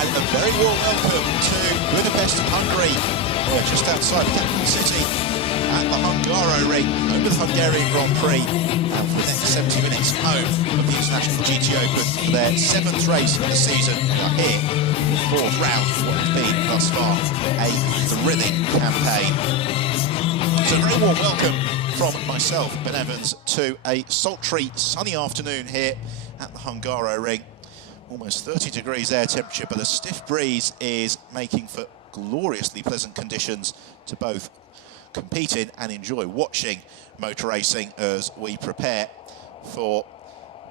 And a very warm welcome to Budapest, Hungary. We're just outside the capital city at the HUNGARY, home of the Hungarian Grand Prix, and for the next 70 minutes, home of the International GTOpen for their 7th race of the season. We are here in the 4th round for what has been thus far a thrilling campaign. So a very warm welcome from myself, Ben Evans, to a sultry, sunny afternoon here at the HUNGARY. Almost 30 degrees air temperature, but a stiff breeze is making for gloriously pleasant conditions to both compete in and enjoy watching motor racing as we prepare for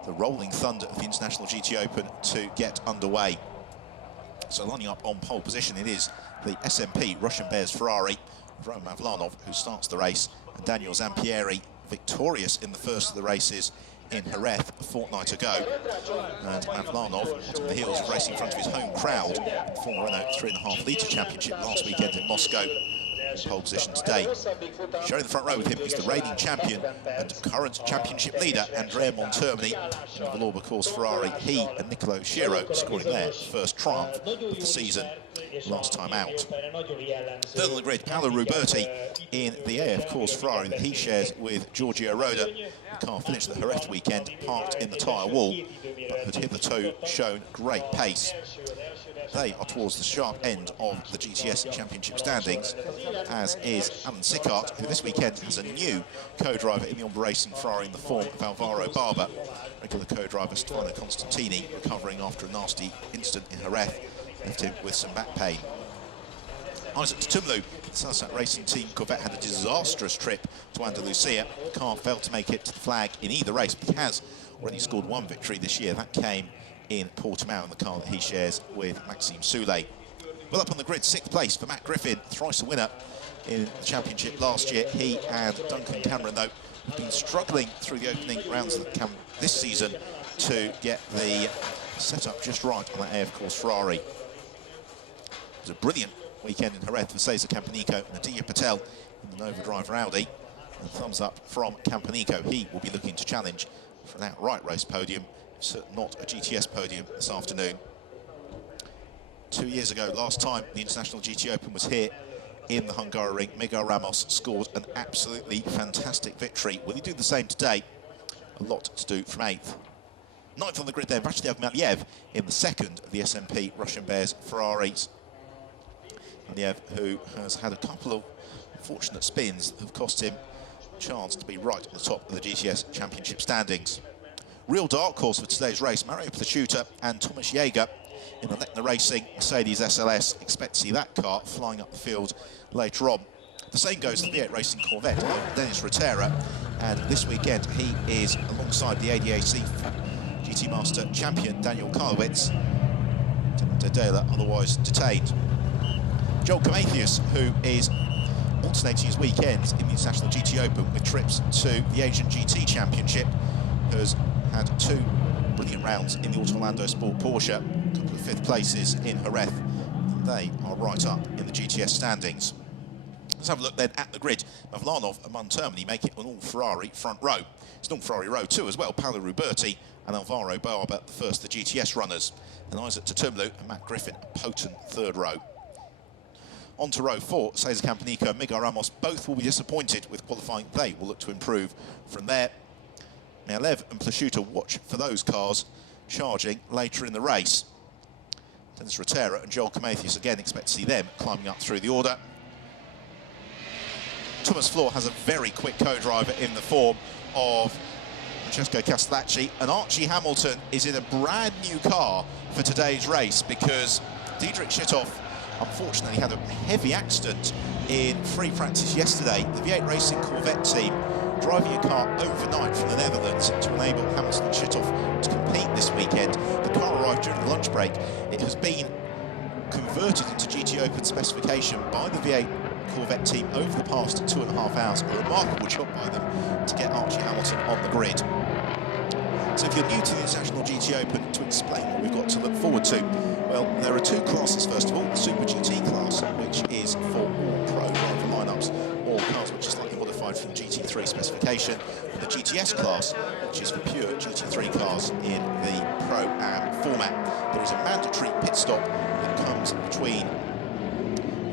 the rolling thunder of the International GTOpen to get underway. So lining up on pole position, it is the SMP Russian Bears Ferrari, Roman Mavlanov, who starts the race, and Daniel Zampieri, victorious in the first of the races in Jerez a fortnight ago. And Mavlanov, on the heels of racing in front of his home crowd in the former Renault 3.5 litre championship last weekend in Moscow. In pole position today. Sharing the front row with him is the reigning champion and current championship leader, Andrea Montermini, in the Valour course Ferrari. He and Nicolo Schiro scoring their first triumph of the season last time out. Third on the grid, Paolo Ruberti in the AF course Ferrari that he shares with Giorgio Roda. The car finished the Jerez weekend parked in the tyre wall, but had hitherto shown great pace. They are towards the sharp end of the GTS Championship standings, as is Alan Sickart, who this weekend has a new co-driver in the Ombre Racing Ferrari in the form of Alvaro Barber. Regular co-driver Stefano Constantini, recovering after a nasty incident in Jerez, left him with some back pain. Isaac Tumlu, the Salsat Racing Team Corvette, had a disastrous trip to Andalusia. The car failed to make it to the flag in either race, but he has already scored one victory this year. That came in Portimao in the car that he shares with Maxime Soulet. Well, up on the grid, 6th place for Matt Griffin, thrice a winner in the championship last year. He and Duncan Cameron, though, have been struggling through the opening rounds of the this season to get the setup just right on that AF course Ferrari. It was a brilliant weekend in Jerez for Cesar Campanico and Nadia Patel in the Nova Driver Audi. And thumbs up from Campanico. He will be looking to challenge for an outright race podium, not a GTS podium this afternoon. 2 years ago, last time the International GTOpen was here in the Hungary ring, Miguel Ramos scored an absolutely fantastic victory. Will he do the same today? A lot to do from 8th. 9th on the grid then, Vyacheslav Maliev in the 2nd of the SMP Russian Bears Ferraris. Maliev, who has had a couple of fortunate spins that have cost him a chance to be right at the top of the GTS Championship standings. Real dark horse for today's race, Mario Placiuta and Thomas Jaeger in the Lechner Racing Mercedes SLS. Expect to see that car flying up the field later on. The same goes for the V8 Racing Corvette of Dennis Rotera, and this weekend he is alongside the ADAC GT Master champion Daniel Karlowitz. Tadela otherwise detained. Joel Comathius, who is alternating his weekends in the International GTOpen with trips to the Asian GT Championship, has had 2 brilliant rounds in the Auto Orlando Sport Porsche, a couple of 5th places in Jerez, and they are right up in the GTS standings. Let's have a look then at the grid. Mavlanov and Montermini make it an all-Ferrari front row. It's an all-Ferrari row too as well. Paolo Ruberti and Alvaro Barber, the first of the GTS runners. And Isaac Tumlu and Matt Griffin, a potent 3rd row. On to row 4, Cesar Campanico and Miguel Ramos both will be disappointed with qualifying. They will look to improve from there. Maliev and Placiuta watch for those cars charging later in the race. Dennis Rotera and Joel Comathius again expect to see them climbing up through the order. Thomas Floor has a very quick co-driver in the form of Francesco Castellacci, and Archie Hamilton is in a brand new car for today's race because Diederik Schittoff unfortunately had a heavy accident in free practice yesterday. The V8 Racing Corvette team driving a car overnight from the Netherlands to enable Hamilton and Schittoff to compete this weekend. The car arrived during the lunch break. It has been converted into GTOpen specification by the V8 Corvette team over the past 2.5 hours. A remarkable job by them to get Archie Hamilton on the grid. So if you're new to the International GTOpen, to explain what we've got to look forward to, well, there are two classes first of all. The Super GT class, which is for all pro driver lineups, or cars which are slightly modified from GT3 specification, and the GTS class, which is for pure GT3 cars in the Pro-Am format. There is a mandatory pit stop that comes between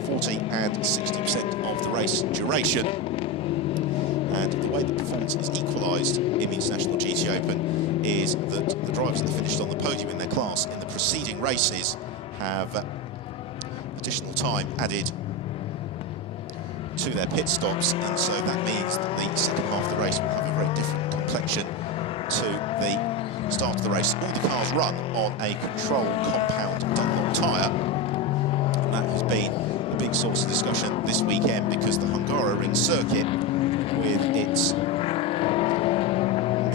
40 and 60% of the race duration. And the way that performance is equalised in the International GTOpen is that the drivers that finished on the podium in their class in the preceding races have additional time added to their pit stops, and so that means that the second half of the race will have a very different complexion to the start of the race. All the cars run on a control compound Dunlop tyre, and that has been a big source of discussion this weekend because the Hungaroring circuit, with its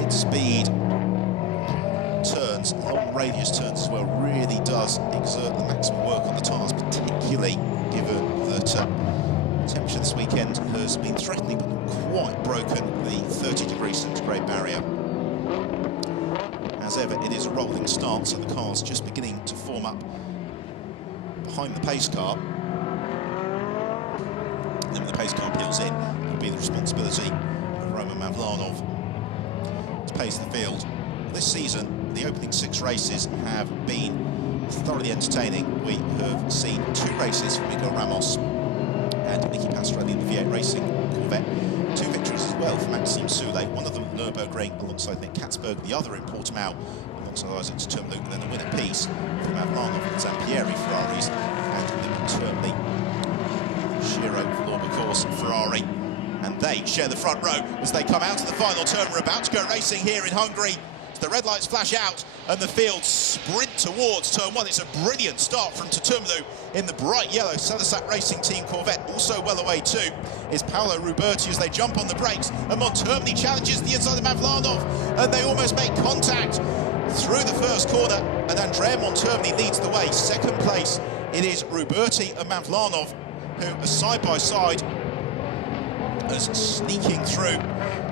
mid-speed turns, long radius turns as well, really does exert the maximum work on the tyres, particularly given that temperature this weekend has been threatening but not quite broken the 30°C barrier. As ever, it is a rolling start, so the car's just beginning to form up behind the pace car. And then when the pace car peels in, it will be the responsibility of Roman Mavlanov to pace the field. This season, the opening 6 races have been thoroughly entertaining. We have seen 2 races from Miguel Ramos and Nicky Pastorelli in the V8 Racing Corvette. 2 victories as well for Maxime Soulet, one of them at Nürburgring alongside Nick Katzberg, the other in Portimao alongside Isaac Termluke, and then a win apiece for Mavlanov and Zampieri Ferraris, and Lim Termly, Shiro Valour course Ferrari. And they share the front row as they come out of the final turn. We're about to go racing here in Hungary. The red lights flash out and the field sprint towards turn 1. It's a brilliant start from Termlu in the bright yellow Selisat Racing Team Corvette. Also well away too is Paolo Ruberti as they jump on the brakes, and Montermini challenges the inside of Mavlanov, and they almost make contact through the first corner, and Andrea Montermini leads the way. Second place, it is Ruberti and Mavlanov, who are side by side as sneaking through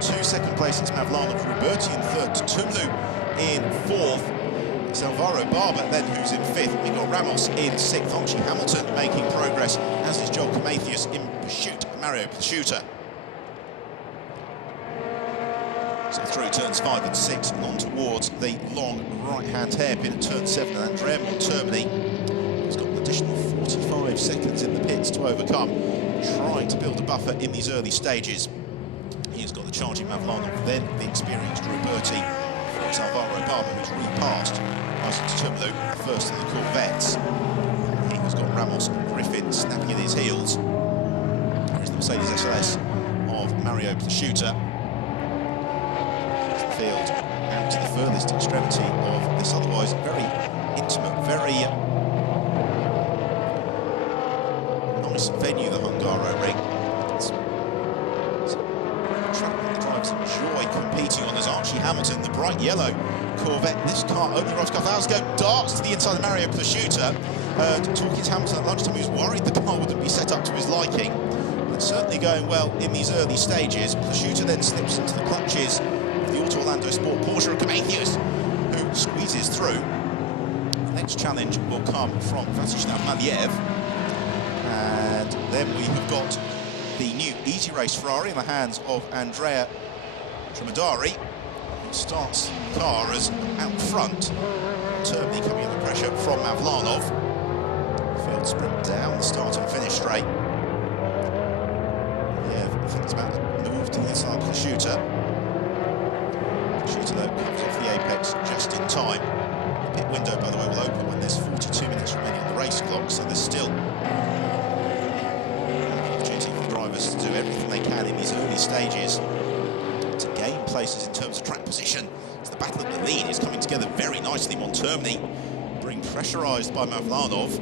to second place. It's Mavlanov, Ruberti in third, Termlu in fourth, it's Alvaro Barber then who's in fifth, Miguel Ramos in sixth, Archie Hamilton making progress, as is Joel Camathius in pursuit of Mario Picciuta. So through turns 5 and 6 and on towards the long right-hand hairpin at turn 7, and Andrea Montermini has got an additional 45 seconds in the pits to overcome, trying to build a buffer in these early stages. He's got the charging Mavlanov, then the experienced Ruberti, for it's Alvaro Barber who's repassed Isaac Termluke, first in the Corvettes. He has got Ramos and Griffin snapping at his heels. There is the Mercedes SLS of Mario Picciuta. The field out to the furthest extremity of this otherwise very intimate, very nice venue, the Hungaroring. It's a track that the drivers enjoy competing on, as Archie Hamilton, the bright yellow Corvette. This car only arrives a couple hours ago, darts to the inside of Mario Picciuta. Talking to Hamilton at lunchtime, he was worried the car wouldn't be set up to his liking. It's certainly going well in these early stages. Picciuta then slips into the clutches of the Auto Orlando Sport Porsche of Camathius, who squeezes through. The next challenge will come from Vladislav Maliev. And then we have got the new Easy Race Ferrari in the hands of Andrea Tremodari, who starts the car as out front. Termly coming under pressure from Mavlanov. Field sprint down the start and finish straight. Yeah, I think it's about to move to the inside of Picciuta. Picciuta, though, comes off the apex just in time. The pit window, by the way, will open when there's 42 minutes remaining on the race clock, so there's still to do everything they can places in terms of track position. So the battle at the lead is coming together very nicely. Montermini being pressurised by Mavlanov.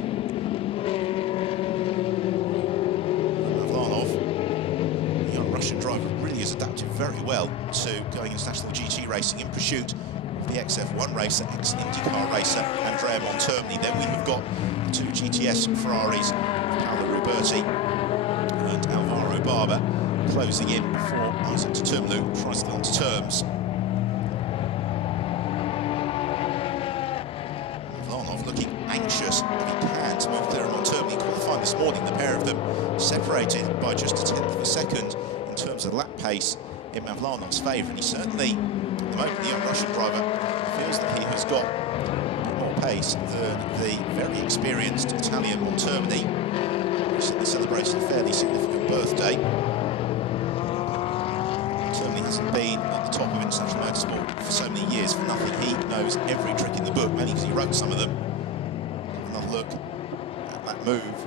The young Russian driver, really has adapted very well to going international GT racing in pursuit of the XF1 racer, ex-IndyCar racer Andrea Montermini. Then we have got the two GTS Ferraris, Paolo Ruberti and Alvaro Barber, closing in before Isaac Tutumlu tries to get onto terms. Mavlanov looking anxious if he can to move clear of Montermini. Qualifying this morning, the pair of them separated by just a tenth of a second in terms of lap pace in Mavlanov's favour, and he certainly, at the moment, the young Russian driver feels that he has got a bit more pace than the very experienced Italian Montermini, who recently celebrated a fairly significant birthday. Montermini hasn't been at the top of international motorsport for so many years for nothing. He knows every trick in the book, mainly because he wrote some of them. Another look at that move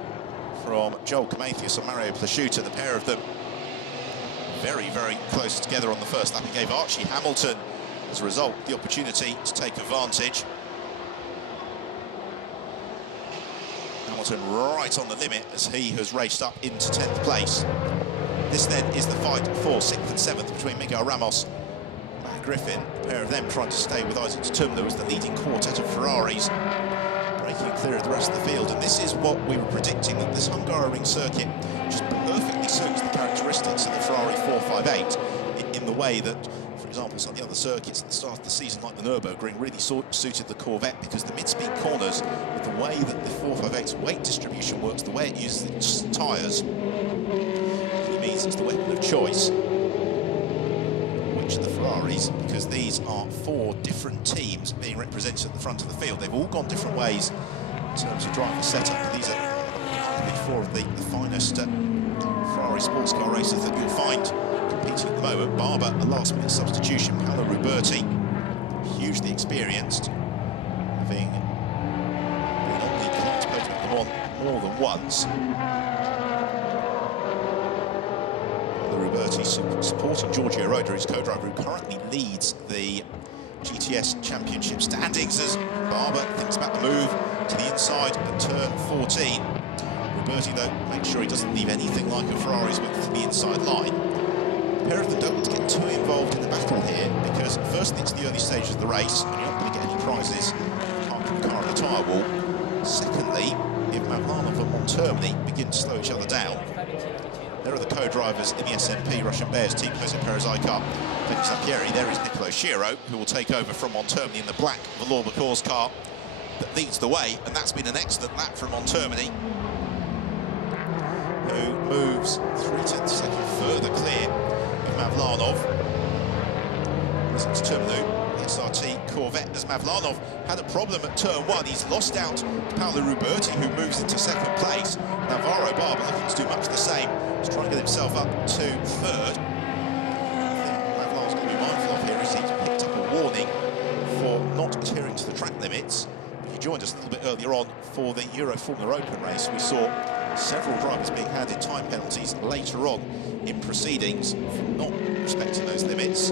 from Joel Camathius and Mario Plasciuta, the pair of them very, very close together on the first lap. It gave Archie Hamilton, as a result, the opportunity to take advantage. Hamilton right on the limit as he has raced up into 10th place. This then is the fight for 6th and 7th between Miguel Ramos and Matt Griffin. A pair of them trying to stay with Isaac Tutumlu as the leading quartet of Ferraris, breaking clear of the rest of the field. And this is what we were predicting, that this Hungaroring circuit just perfectly suits the characteristics of the Ferrari 458 in the way that, for example, some of the other circuits at the start of the season, like the Nürburgring, really suited the Corvette, because the mid-speed corners, with the way that the 458's weight distribution works, the way it uses its tyres, it means it's the weapon of choice. Which of the Ferraris, because these are 4 different teams being represented at the front of the field, they've all gone different ways in terms of driver setup. These are arguably 4 of the finest Ferrari sports car racers that you'll find competing at the moment. Barber, a last-minute substitution. Paolo Ruberti, hugely experienced, having been on the Clark's podium more than once. Paolo Ruberti supporting Giorgio Roda, his co-driver, who currently leads the GTS Championship standings, as Barber thinks about the move to the inside at turn 14. Ruberti, though, makes sure he doesn't leave anything like a Ferrari's width to the inside line. A pair of them don't want to get too involved in the battle here, because firstly, it's the early stages of the race, and you're not going to get any prizes parking the car on the tyre wall. Secondly, if Mavlanov and Montermini begin to slow each other down, there are the co-drivers in the SMP Russian Bears team, Jose Perez Icar, Felipe Sampieri. There is Nicolo Schiro, who will take over from Montermini in the black Velour Course car that leads the way, and that's been an excellent lap from Montermini, who moves 3/10 second further clear of Mavlanov. Isaac Tutumlu, the SRT Corvette, as Mavlanov had a problem at turn 1. He's lost out to Paolo Ruberti, who moves into 2nd place. Alvaro Barber looking to do much the same. He's trying to get himself up to 3rd. I think Mavlanov's going to be mindful of here as he's picked up a warning for not adhering to the track limits. If you joined us a little bit earlier on for the Euro Formula Open race, we saw several drivers being handed time penalties later on in proceedings for not respecting those limits.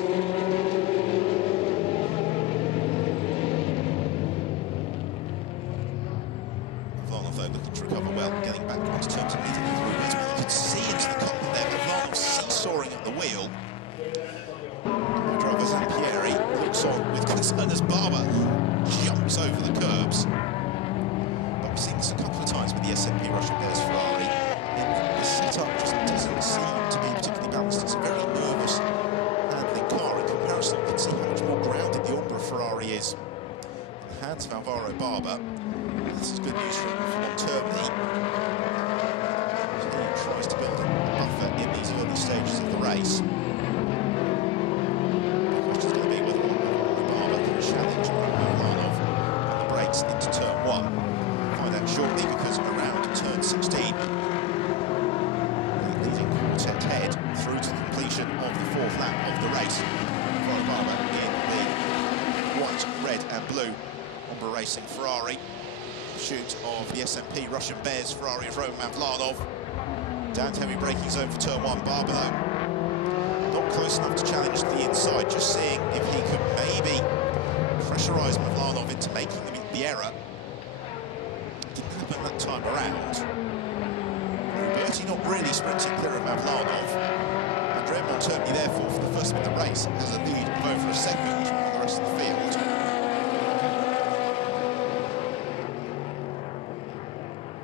Mavlanov, though, looking to recover well, getting back onto terms immediately with Ruberti. You could see into the cockpit there, Mavlanov seesawing at the wheel. Driver Zampieri looks on with concern as Barber jumps over the curbs. But we've seen this a couple of times with the SMP Russian Bears Ferrari. The setup just doesn't seem to be particularly balanced. It's a very nervous handling car. In comparison, you can see how much more grounded the Umbra Ferrari is in the hands of Alvaro Barber. This is good news for Montermini. He tries to build a buffer in these early stages of the race. The question's going to be whether Barber can challenge Mavlanov on the brakes into turn 1. Find out shortly, because around turn 16, the leading quartet head through to the completion of the 4th lap of the race. Alvaro Barber in the white, red and blue Umbra Racing Ferrari. Shoot of the SMP Russian Bears Ferrari of Roman Mavlanov. Down to heavy braking zone for turn 1. Barber, though, not close enough to challenge the inside, just race has a lead of over a second on the rest of the field.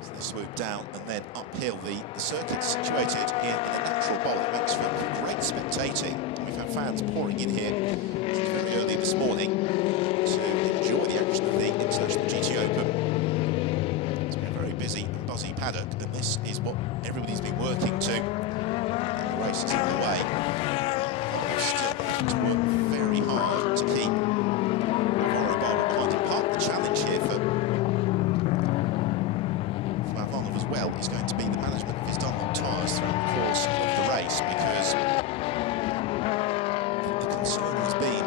So they swoop down and then uphill. The circuit's situated in a natural bowl. It makes for great spectating. We've had fans pouring in here very early this morning to enjoy the action of the International GTOpen. It's been a very busy and buzzy paddock, and this is what everybody's been working to. And the race is underway. Still having to work very hard to keep Barber behind him. Part of the challenge here for Avonov as well is going to be the management of his Dunlop tyres throughout the course of the race, because the concern has been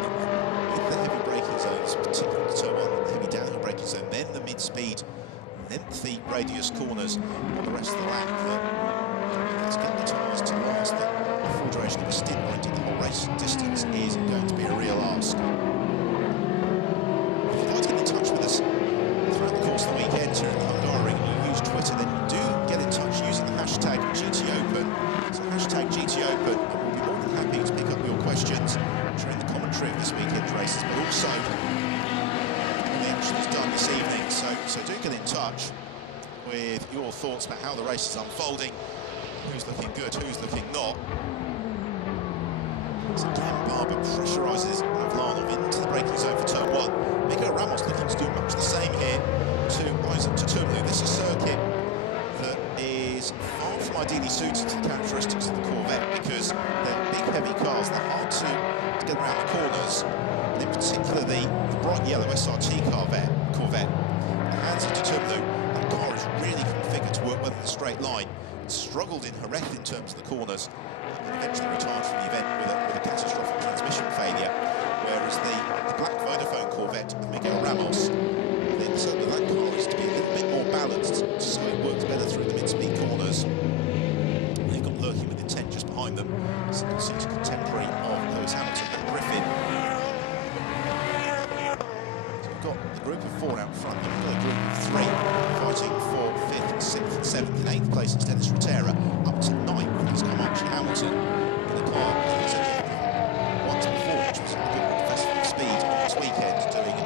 with the heavy braking zones, particularly the turn one, the heavy downhill braking zone, then the mid-speed, lengthy radius corners on the rest of the lap, that let's get the tyres to last the full duration of a stint or indeed the whole race distance is going to be a real ask. If you'd like to get in touch with us throughout the course of the weekend here in the Hungary, and you use Twitter, then do get in touch using the hashtag GTOpen. So hashtag GTOpen, and we'll be more than happy to pick up your questions during the commentary of this weekend's races, but also when the action is done this evening. So do get in touch with your thoughts about how the race is unfolding, who's looking good, who's looking not. So again, Barber pressurises Mavlanov into the braking zone for turn one. Miguel Ramos looking to do much the same here to Isaac Tutumlu. This is a circuit that is far from ideally suited to the characteristics of the Corvette, because they're big, heavy cars. They're hard to get around the corners, and in particular the bright yellow SRT Corvette. Hands of Tutumlu, that car is really configured to work well in the straight line. It struggled in Jerez in terms of the corners, and eventually retired from the event with a catastrophic transmission failure. Whereas the black Vodafone Corvette of Miguel Ramos, so that car is to be a little bit more balanced, so it works better through the mid-speed corners. They've got Lurking with Intent just behind them, so you can see it's a contemporary of Lewis Hamilton and Griffin. So we've got a group of four out front, and we've got a group of three fighting for 5th, 6th and 7th. In 8th place is Dennis Rotera. Up to 9th has come Archie Hamilton in the car he was in once before, which was a good festival of speed on this weekend, doing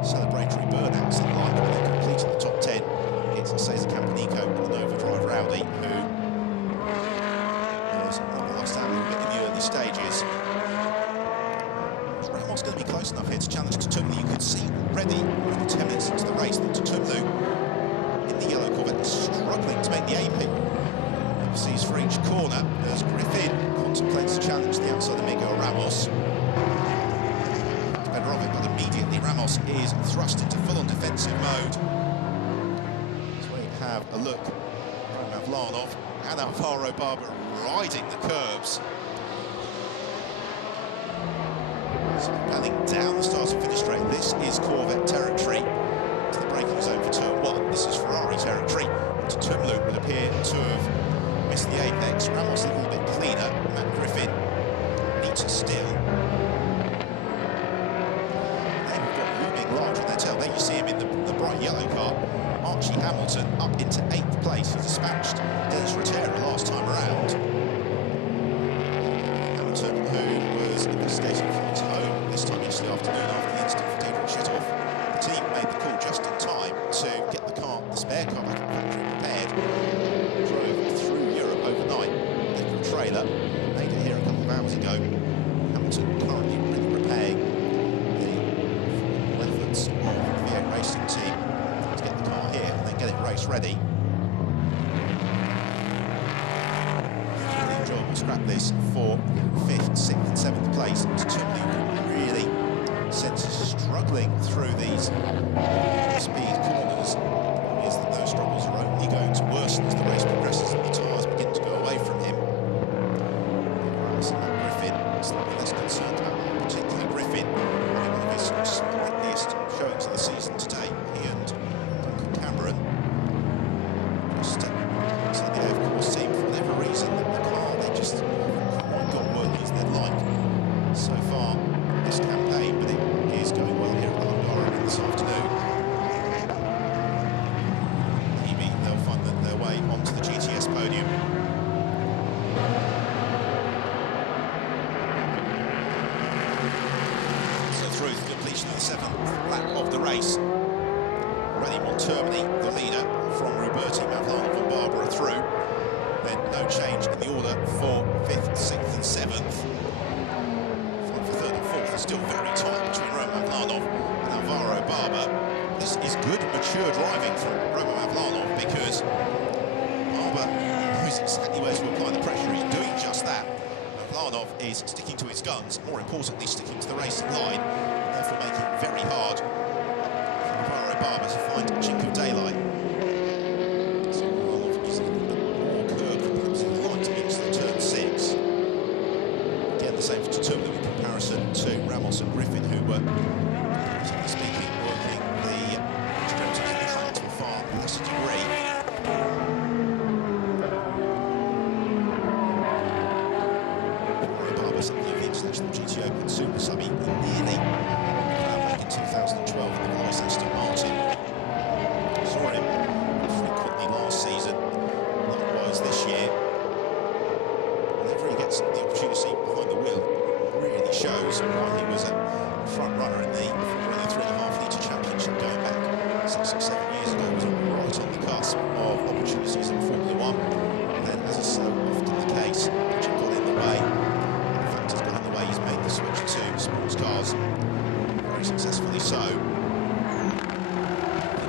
celebratory burnouts and the like, and then completing the top 10. It's Cesar Campanico and the Nova driver Audi, who is lost out a little bit in the early stages. Is Ramos going to be close enough here to challenge Tutumlu? You can see already, 10 minutes into the race, that Tutumlu in the yellow Corvette is struggling to make the AP. Sees for each corner as Griffin contemplates a challenge to the outside of Miguel Ramos. Better of it, but immediately Ramos is thrust into full-on defensive mode. So we have a look at Mavlanov and Alvaro Barber riding the curbs. So propelling down the start and finish straight. This is Corvette territory to the braking zone for turn one. This is Ferrari territory. Tutumlu would appear to have missed the apex. Ramos a little bit cleaner. Matt Griffin needs a still. And we've got looming large on their tail. There you see him in the bright yellow car. Archie Hamilton up into 8th place. He dispatched Dennis Rotera last time around. Hamilton, who was investigating from his home this time yesterday afternoon after the incident for Diedrich Schittorf. The team made the call just in time to get the spare car back in the factory repaired. Drove through Europe overnight in a trailer, made it here a couple of hours ago. Hamilton currently really preparing the efforts of the V8 racing team to get the car here and then get it race ready. Really enjoyable scrap this for 5th, 6th and 7th place. Tutumlu really sense struggling through these speed corners. Is that those struggles are only going to worsen as the race progresses and the tyres begin to go away from him. Ramos and Griffin is slightly less concerned about that, particularly Griffin, having one of his sprintliest showings of the season today. He and Duncan Cameron just so the AF Course team, for whatever reason, the car, they just haven't got working as they'd like so far this campaign, but it is going well here at the Hungary this afternoon. They'll find their way onto the GTS podium. the 7th lap of the race. Already Montermini, the leader, from Roberti, Mavlanov and Barbara through. Then no change in the order for 5th, 6th and 7th. Fight for 3rd and 4th is still very tight between Roman Mavlanov and Alvaro Barber. This is good, mature driving from Roman Mavlanov, because Barber knows exactly where to apply the pressure. He's doing just that. Mavlanov is sticking to his guns, more importantly sticking to the racing line, therefore making it very hard for Alvaro Barber to find a chink of daylight. So Mavlanov is a little bit more curved and perhaps in the line to into the turn 6. Again, the same for GTOpen in comparison to Ramos and Griffin, who were, relatively speaking, working the extremities of the track to a far lesser degree. Something of the international GTOpen Super Subby nearly back in 2012 in the Vice Aston Martin. Saw him frequently last season, likewise this year. Whenever he gets the opportunity behind the wheel, really shows why he was a front runner in the 3.5 litre championship going back 6 or 7 years ago. He was right on the cusp of opportunities in Formula 1. And then, as is so often the case, Richard got in the way. He's made the switch to sports cars very successfully so.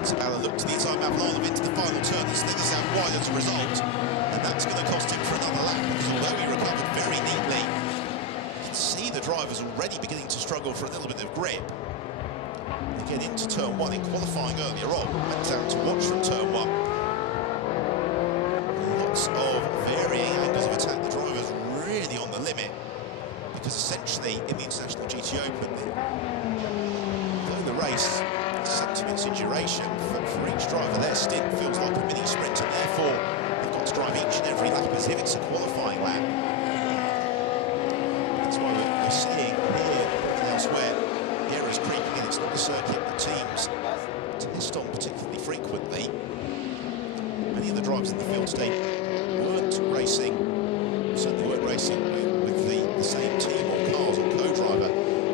Zabala looked to the inside Mavlanov into the final turn and slithers out wide as a result, and that's going to cost him for another lap, because although he recovered very neatly, you can see the drivers already beginning to struggle for a little bit of grip. They get into turn 1 in qualifying earlier on, and down to watch from turn 1. Lots of varying angles of attack, the drivers really on the limit. Because essentially, in the international GTOpen, though the race is 70 minutes in duration for each driver, their stint feels like a mini sprint, and therefore they've got to drive each and every lap as if it's a qualifying lap. That's why we're seeing here and elsewhere the errors creeping in. It's not a circuit that teams test on particularly frequently. Many of the drivers in the field today certainly weren't racing with the same team or cars or co-driver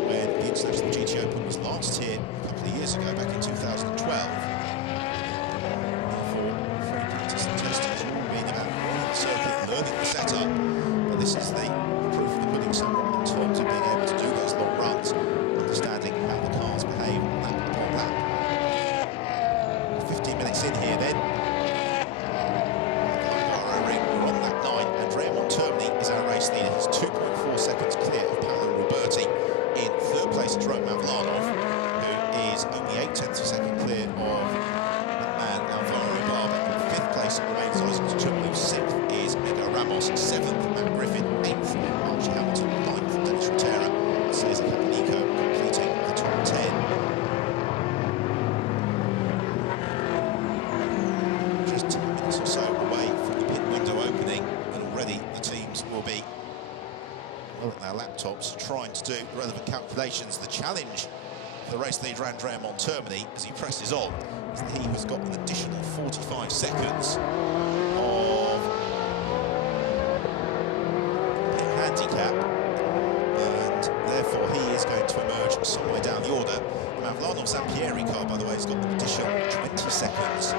when the international GTOpen was last here a couple of years ago, back in 2012. Therefore, free practice and testing has all been about learning the circuit, learning the setup, and this is the proof of the pudding somewhat in terms of being able to do those long runs, understanding how the cars behave lap upon lap. 15 minutes in here then. Is our race leader. He's 2.4 seconds clear of Paolo Roberti. In 3rd place is Roman Mavlanov, who is only 0.8 of a second clear of that man Alvaro Barber. In 5th place remains Isaac Chumlu. 6th is Miguel Ramos. 7th, Matt Griffin. 8th, Archie Hamilton. 9th, Dennis Rotera. Cesar Caponico completing the top 10. Just 10 minutes or so away from the pit window opening, and already the teams will be well at their laptops trying to do relevant calculations. The challenge for the race leader Andrea Montermini as he presses on is that he has got an additional 45 seconds of pit handicap, and therefore he is going to emerge somewhere down the order. Mavlanov Zampieri car, by the way, has got an additional 20 seconds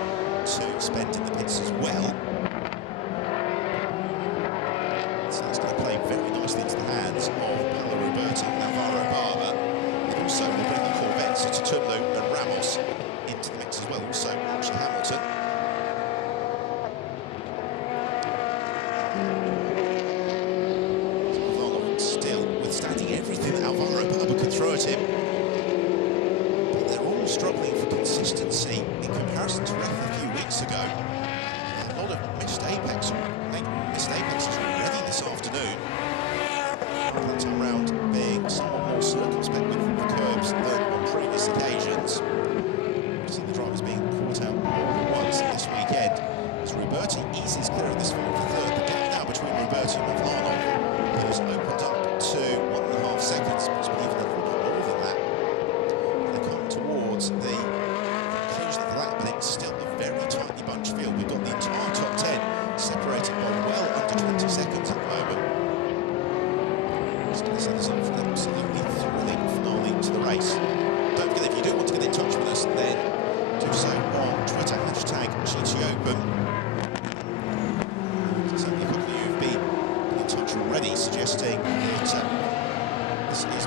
to spend in the pits as well. So it's going to play very nicely into the hands of Paolo Roberti and Alvaro Barber. And also will bring the Corvettes, so GTOpen and Ramos into the mix as well. Also Archie Hamilton. Mavlanov still withstanding everything that Alvaro Barber could throw at him. But they're all struggling for consistency in comparison to Ref a few weeks ago. A lot of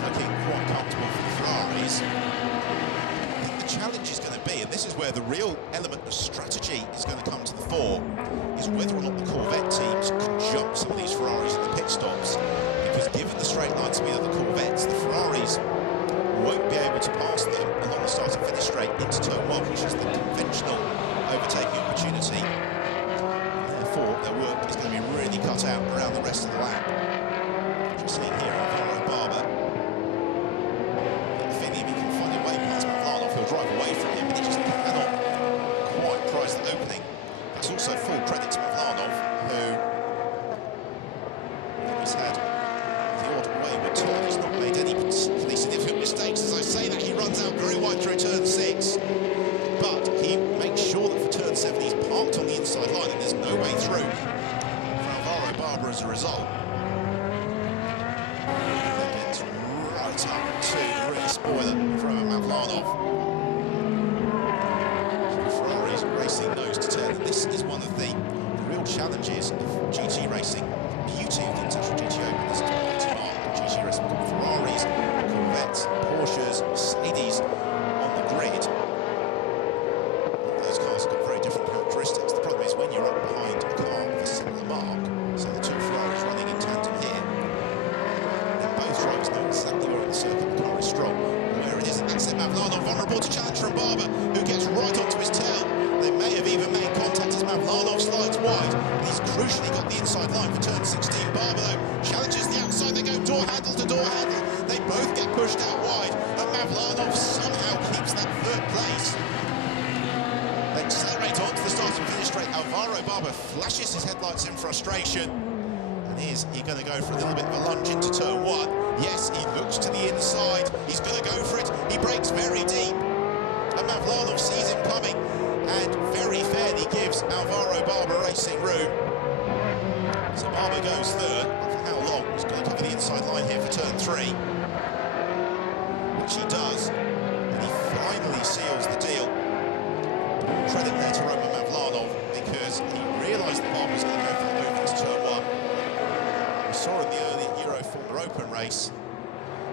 looking quite comfortable for the Ferraris. I think the challenge is going to be, and this is where the real element of strategy is going to come to the fore, is whether or not the Corvette teams can jump some of these Ferraris in the pit stops. Because given the straight line speed of the Corvettes, the Ferraris won't be able to pass them along the start and finish straight into turn 1, which is the conventional overtaking opportunity. Therefore, their work is going to be really cut out around the rest of the lap. Just seeing here, Alvaro Barber. I think if he can find a way past Mavlanov, he'll drive away from him, but he just cannot quite prize the opening. That's also full credit to Mavlanov, who has had the odd wayward turn. He's not made any particularly significant mistakes. As I say that, he runs out very wide through turn 6, but he makes sure that for turn 7 he's parked on the inside line and there's no way through for Alvaro Barber as a result. It's right up to the rear spoiler from Mavlanov. Ferrari's racing nose to tail, and this is one of the real challenges of GT racing. The beauty of the International GTOpen is it's multi-mark GT racing. We've got Ferraris, Corvettes, Porsches, Mercedes on the grid. Those cars have got very different characteristics. The problem is when you're up behind a car with a similar mark, so the two Ferraris running in tandem here, then both drivers know exactly where on the circuit the car is strong, where it isn't. That's it, Mavlanov vulnerable to challenge from Barber, who gets right onto his tail. They may have even made contact as Mavlanov slides wide, and he's crucially got the inside line for turn 16. Barber, though, challenges the outside. They go door handle to door handle. They both get pushed out wide, and Mavlanov somehow keeps that third place. They accelerate on to the start and finish straight. Alvaro Barber flashes his headlights in frustration. And is he going to go for a little bit of a lunge into turn 1? Yes, he looks to the inside. He's going to go for it. He brakes very deep. And Mavlanov sees him coming and very fairly gives Alvaro Barber racing room. So Barber goes third. For how long? He's going to cover the inside line here for turn 3. Which he does. And he finally seals the deal. Credit there to Roman Mavlanov, because he realised that Barber was going to go for the move into turn 1. We saw in the early Euro Formula Open race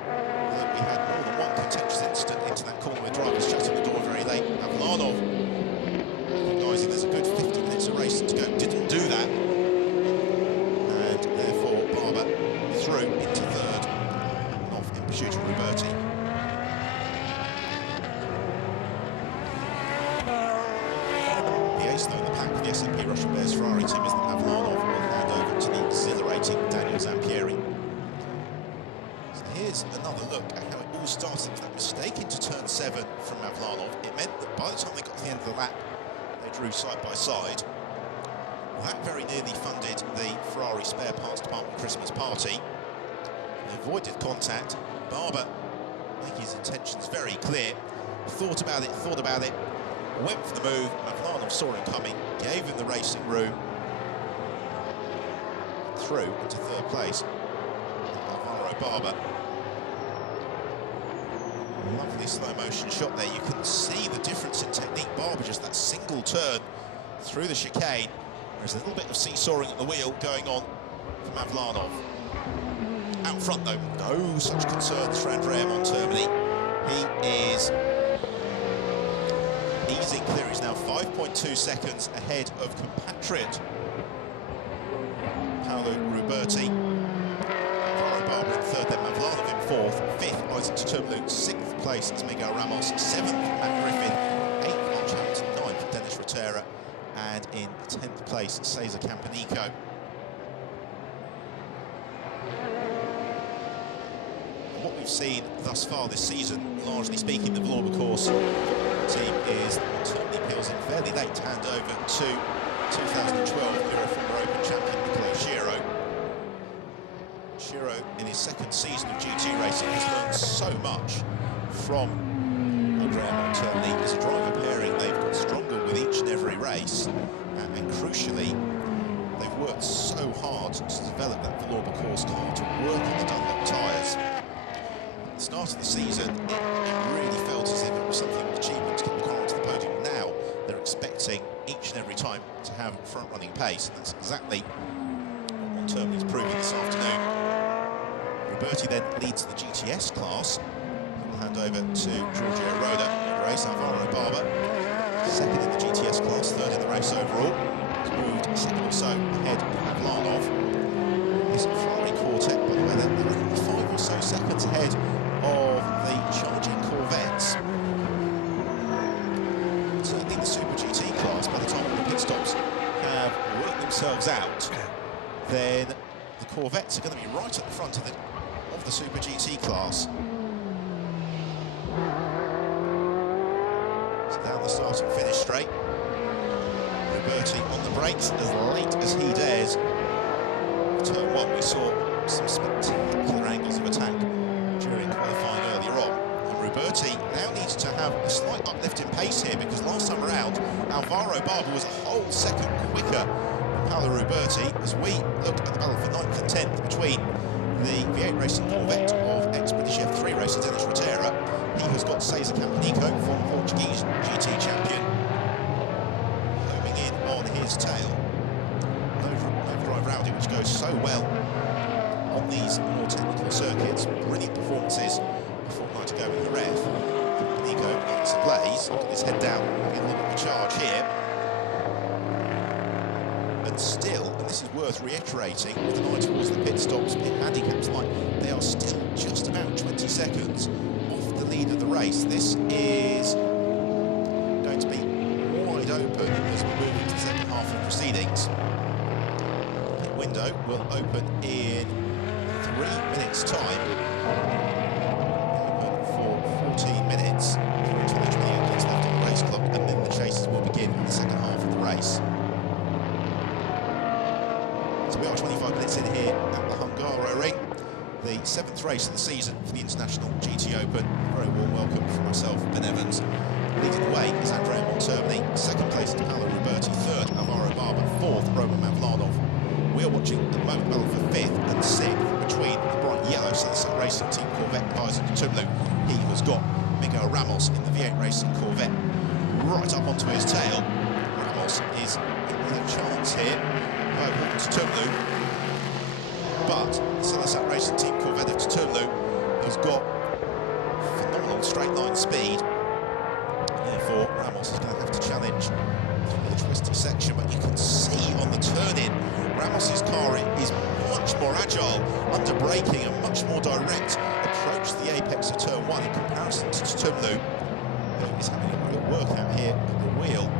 that we had more than one contentious incident into that corner with drivers shutting the door very late. Mavlanov, recognising there's a good 50 minutes of racing to go, didn't do that, and therefore Barber through into third, off in pursuit of Roberti. Though in the pack of the S&P Russian Bears Ferrari team is that Mavlanov will hand over to the exhilarating Daniel Zampieri. So here's another look at how it all started with that mistake into turn 7 from Mavlanov. It meant that by the time they got to the end of the lap, they drew side by side. Well, that very nearly funded the Ferrari spare parts department Christmas party. They avoided contact. Barber, making his intentions very clear, thought about it, went for the move. Mavlanov saw him coming, gave him the racing room, through into third place. Alvaro Barber. Lovely slow motion shot there. You can see the difference in technique. Barber just that single turn through the chicane. There's a little bit of seesawing at the wheel going on for Mavlanov. Out front though, no such concerns for Andrea Montermini. He is easing clear. He's now 5.2 seconds ahead of compatriot Paolo Roberti. Alvaro Barber in third, then Mavlanov in fourth. Fifth, Isaac Tuturlu. Sixth place is Miguel Ramos. Seventh, Matt Griffin. Eighth, Mark Hamilton. Ninth, Dennis Rotera. And in 10th place, Cesar Campanico. What we've seen thus far this season, largely speaking, the Vlorba course team is Montermini peels in fairly late to hand over to 2012 Euro Formula Open champion Nicola Shiro. Shiro, in his second season of GT racing, has learned so much from Andrea Montermini. As a driver pairing, they've got stronger with each and every race, and crucially, they've worked so hard to develop that Vlorba course car to work on the Dunlop tyres. At the start of the season, it really felt as if it was something of an achievement to get the car onto the podium. Now they're expecting each and every time to have front-running pace, and that's exactly what Montermini's proving this afternoon. Roberti then leads the GTS class. He'll hand over to Giorgio Roda in the race. Alvaro Barber, second in the GTS class, third in the race overall. He's moved a second or so ahead of Mavlanov. This Ferrari quartet, by the way, they're only 5 or so seconds ahead of the charging Corvettes. Certainly in the Super GT class, by the time the pit stops have worked themselves out, then the Corvettes are going to be right at the front of the Super GT class. So down the start and finish straight. Roberti on the brakes as late as he dares. Turn 1, we saw some spectacular angles of attack during qualifying earlier on. And Roberti now needs to have a slight uplift in pace here, because last time around, Alvaro Barber was a whole second quicker than Paolo Roberti. As we look at the battle for 9th and 10th between the V8 Racing Corvette of ex-British F3 racer Dennis Rotera, he has got César Campanico, former Portuguese GT champion, homing in on his tail. No drive rowdy, which goes so well on these more technical circuits. Brilliant performances a fortnight ago in the ref. Campanico lights ablaze, got his head down, getting a look at the charge here. And still, and this is worth reiterating, with an eye towards the pit stops, pit handicaps line, they are still just about 20 seconds off the lead of the race. This is going to be wide open as we move into the second half of proceedings. The window will open in 3 minutes' time. Open for 14 minutes, until the 28 minutes left on the race clock, and then the chases will begin in the second half of the race. So we are 25 minutes in here at the Hungaro ring, the 7th race of the season for the International GTOpen. A very warm welcome from myself, Ben Evans. Leading the way is Andrea Montermini. Second place is Paolo Roberti. Third, Alvaro Barber. Fourth, Roman Mavlanov. We are watching at the moment battle for 5th and 6th between the bright yellow Sunset Racing Team Corvette Kaiser Tumlu. He has got Miguel Ramos in the V8 Racing Corvette right up onto his tail. Ramos is in no chance here. To Tumlu, but the Sunset Racing Team Corvette of Tumlu has got phenomenal straight line speed. Therefore, Ramos is going to have to challenge through the twisty section, but you can see on the turn-in, Ramos's car is much more agile under braking and much more direct approach to the apex of turn 1 in comparison to Tumlu, who is having a real workout here at the wheel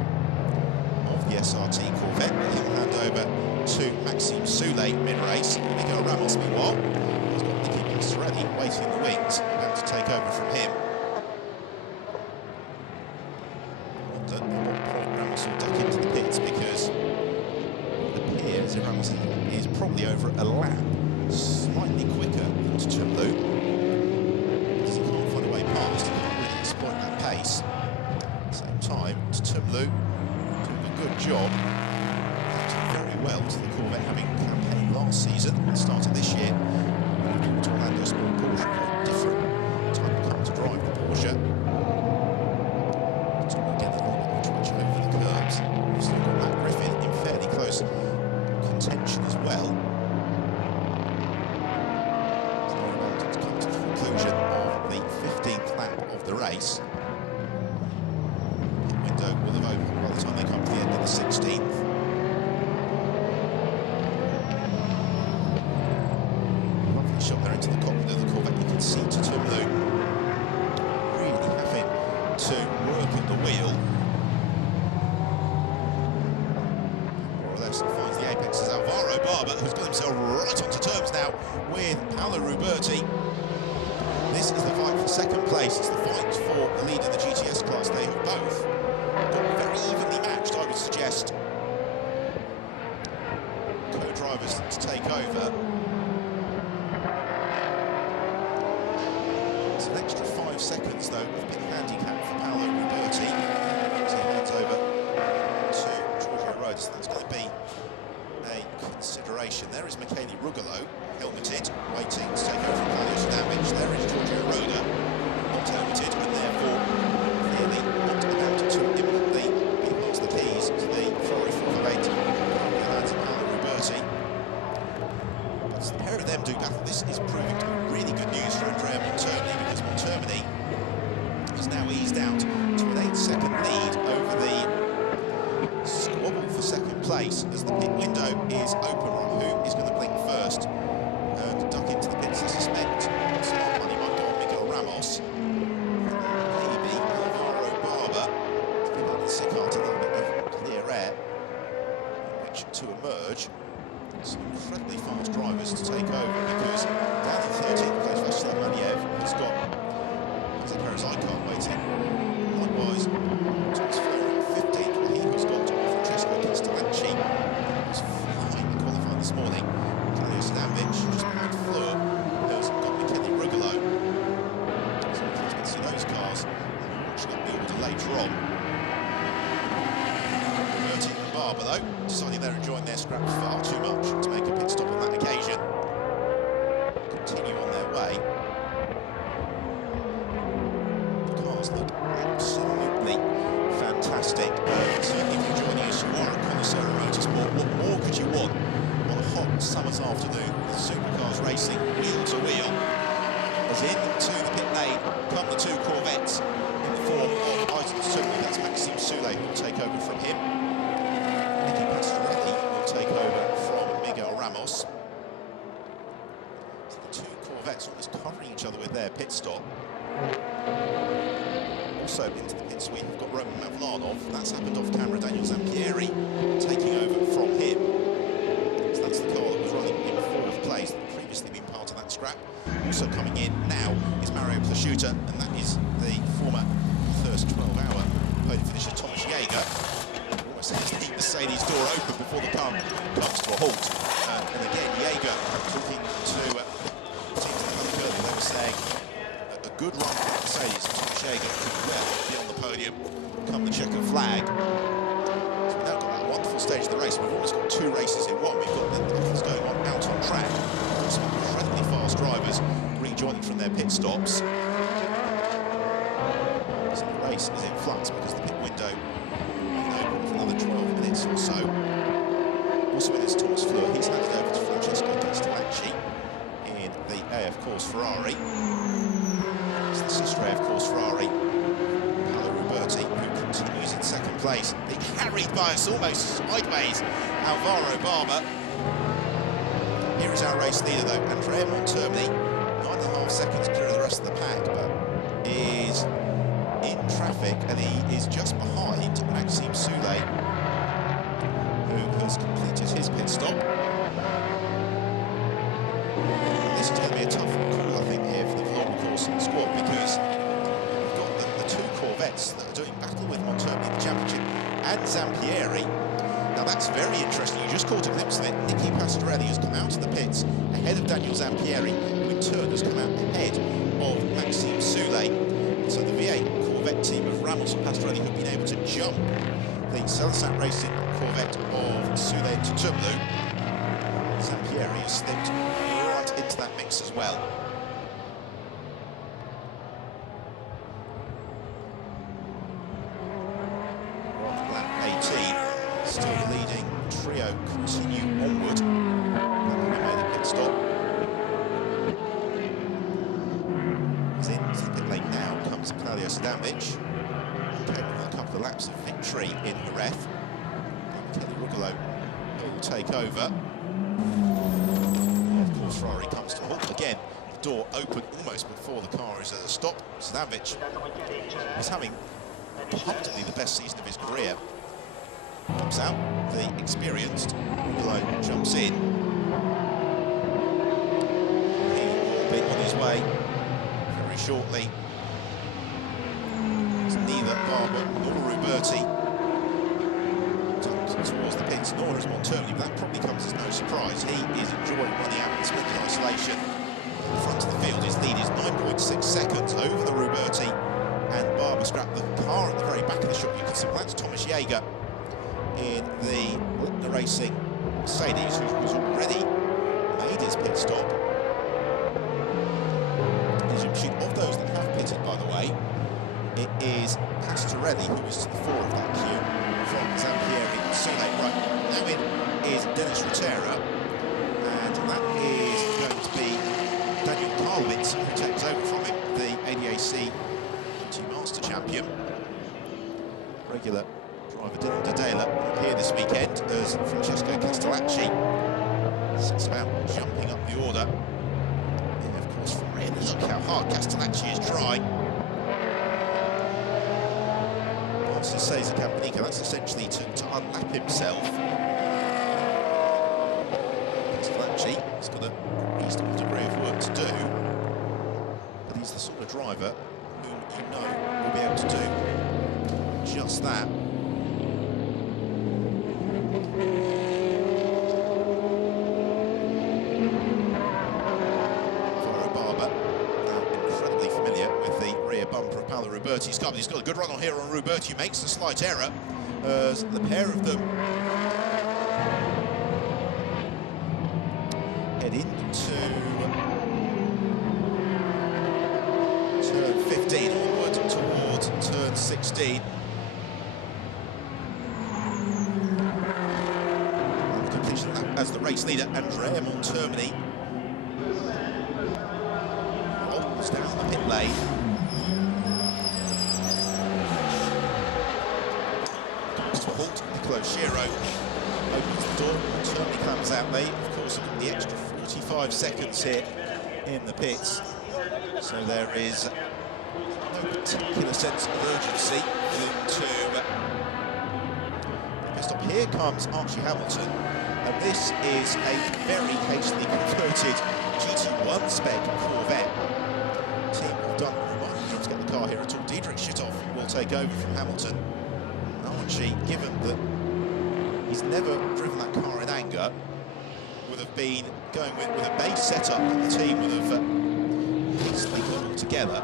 of the SRT Corvette. He'll hand over to Maxime Soule mid-race. Miguel Ramos, meanwhile, has got Nicky Pastorelli waiting in the wings, about to take over from him. I wonder at what point Ramos will duck into the pits, because it appears that Ramos is probably over a lap slightly quicker than Tumlu. Because he can't find a way past, he can't really exploit that pace. At the same time, Tumlu doing a good job. Very well to the Corvette, having campaigned last season and started this year. Moved to Orlando Sport Porsche, very different type of car to drive the Porsche. So we'll get a little bit more twitch over the curbs. We've still got Matt Griffin in fairly close contention as well. So we're about to come to the conclusion of the 15th lap of the race. The window will have opened by the time they come to the end of the 16th. Shot there into the cockpit of the Corvette. You can see Tumlu really having to work at the wheel. More or less finds the apex as Alvaro Barber, who's got himself right onto terms now with Paolo Roberti. This is the fight for second place. It's the fight for the lead in the GTS class. They have both got very evenly matched, I would suggest. Co-drivers to take over. An extra 5 seconds, though, of pit handicap for Paolo Roberti as he hands over to Giorgio Roda. So that's going to be a consideration. There is Michele Rugolo, helmeted, waiting to take over from Paolo Damage. There is Giorgio Roda, not helmeted, and therefore clearly not about to imminently be past the keys to the Ferrari 458 hands of Paolo Roberti. But as the pair of them do battle, this is proving to be Ramos. Maybe Alvaro Barber to give out the Sicart a little bit of clear air in which to emerge. Some incredibly fast drivers to take over, because down in 13th place, Vasyl Maliev has got Icon waiting. Likewise, Thomas Fleur in 15th, where he has got Francesco Castellacci, who's flying the qualifying this morning. Claudio Stanvic just behind Fleur, who's got Michele Rugolo. So we're going to see those cars, and we'll watch up the order later on. Bertie and Barber, though, deciding they're enjoying their scrap far too much to make a pit stop on that occasion. Continue on their way. Look absolutely fantastic. Certainly if you're joining us, you are a connoisseur of motorsport. What more could you want on a hot summer's afternoon with supercars racing wheel to wheel? As into the pit lane come the two Corvettes in the form of certainly that's Maxime Soulé who will take over from him. Nicky Pastorelli will take over from Miguel Ramos. So the two Corvettes almost covering each other with their pit stop. Also into the pit suite, we've got Roman Mavlanov. That's happened off camera. Daniel Zampieri taking over from him. So that's the car that was running in fourth place, that had previously been part of that scrap. Also coming in now is Mario Plasciuta, and that is the former first 12-hour podium finisher Thomas Jaeger. Almost has to keep the Mercedes door open before the car comes to a halt. And again, Jaeger talking to teams like Hungary, they were saying a good run for Mercedes. Thomas Jaeger could well be on the podium come the checker flag. So we've now got that wonderful stage of the race. We've almost got two races in one. We've got the things going on out on track. Some incredibly fast drivers rejoining from their pit stops. So the race is in flux because the pit window will open for another 12 minutes or so. Also in it's Thomas Fleur. He's handed over to Francesco Castellacci in the AF Course Ferrari. It's the sister AF Course Ferrari, Paolo Ruberti, who continues in second place. They carried by us almost sideways, Alvaro Barber. Here is our race leader though, Andrea Montermini, 9.5 seconds clear of the rest of the pack, but is in traffic, and he is just behind Maxime Soulé, who has completed his pit stop. This is going to be a tough call, I think, here for the Vlog Course squad, because we've got the two Corvettes that are doing battle with Montermini in the championship, and Zampieri. Now that's very interesting. You just caught a glimpse of it. Nicky Pastorelli has come out of the pits ahead of Daniel Zampieri, who in turn has come out ahead of Maxime Soulé. So the V8 Corvette team of Ramos and Pastorelli have been able to jump the Celsat Racing Corvette of Soulé and Tutumlu. Zampieri has slipped right into that mix as well. On lap 18, still the leading trio continue onward. We made a pit stop. As into the pit lane now comes Claudio Stanvic. Came with a couple of laps of victory in Jerez. Michele Rugolo will take over. Of course, Ferrari comes to a halt again. The door open almost before the car is at a stop. Stanvic is having possibly the best season of his career. Comes out, the experienced Rugolo jumps in. He will be on his way very shortly. It's neither Barber nor Ruberti towards the pits, nor is Montermini, but that probably comes as no surprise. He is enjoying running out in splendid isolation. In the front of the field, his lead is 9.6 seconds over the Ruberti, and Barber scrapped the car at the very back of the shot. You can see that's Thomas Jaeger in the Littner Racing Mercedes, who's already made his pit stop. Of those that have pitted, by the way, it is Pastorelli who is to the fore of that queue from Zampieri and Soulé. Right, now in is Dennis Rotera, and that is going to be Daniel Karlowitz, who takes over from him, the ADAC GT Master Champion. Regular driver Dylan Dodela here this weekend as Francesco Castellacci sets about jumping up the order. And of course, from Really look how hard Castellacci is trying. Once says Campanica, that's essentially to unlap himself. Castellacci has got a reasonable degree of work to do, but he's the sort of driver who you know will be able to do just that. Ruberti's car, but he's got a good run on here on Ruberti, makes a slight error as the pair of them head into turn 15, onward towards turn 16. And completion lap as the race leader, Andrea Montermini rolls down the pit lane. Shiro opens the door, Montermini comes out late. Of course, the extra 45 seconds here in the pits, so there is no particular sense of urgency into the stop. Here comes Archie Hamilton, and this is a very hastily converted GT1 spec Corvette. The team have done remarkably well to get the car here at all. Diedrich Schittoff will take over from Hamilton. Archie, given that he's never driven that car in anger, would have been going with a base setup that the team would have easily cobbled together.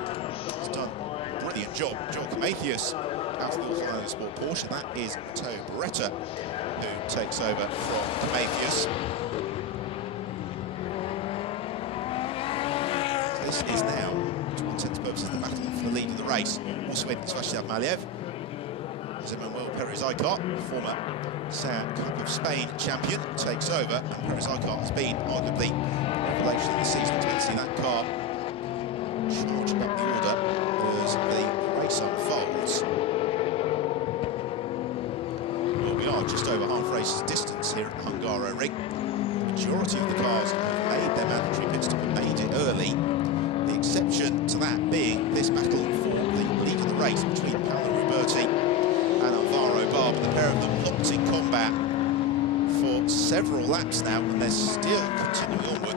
He's done a brilliant job. Joel Camathius out of the Automotive Sport Porsche. That is Matteo Beretta who takes over from Camathius. This is now, to all intents and purposes, the battle for the lead of the race. Also in Sebastian Maliev. Manuel Perez-Icar, former Cup of Spain champion, takes over, and Perez-Icar has been arguably the revelation of the season. It's good to see that car charge up the order as the race unfolds. Well, we are just over half race's distance here at the Hungaroring. The majority of the cars have made their mandatory pit stop and made it early. The exception to that being this battle for the lead of the race between Paolo Ruberti and Alvaro Barber. The pair of them locked in combat for several laps now, and they're still continuing onward.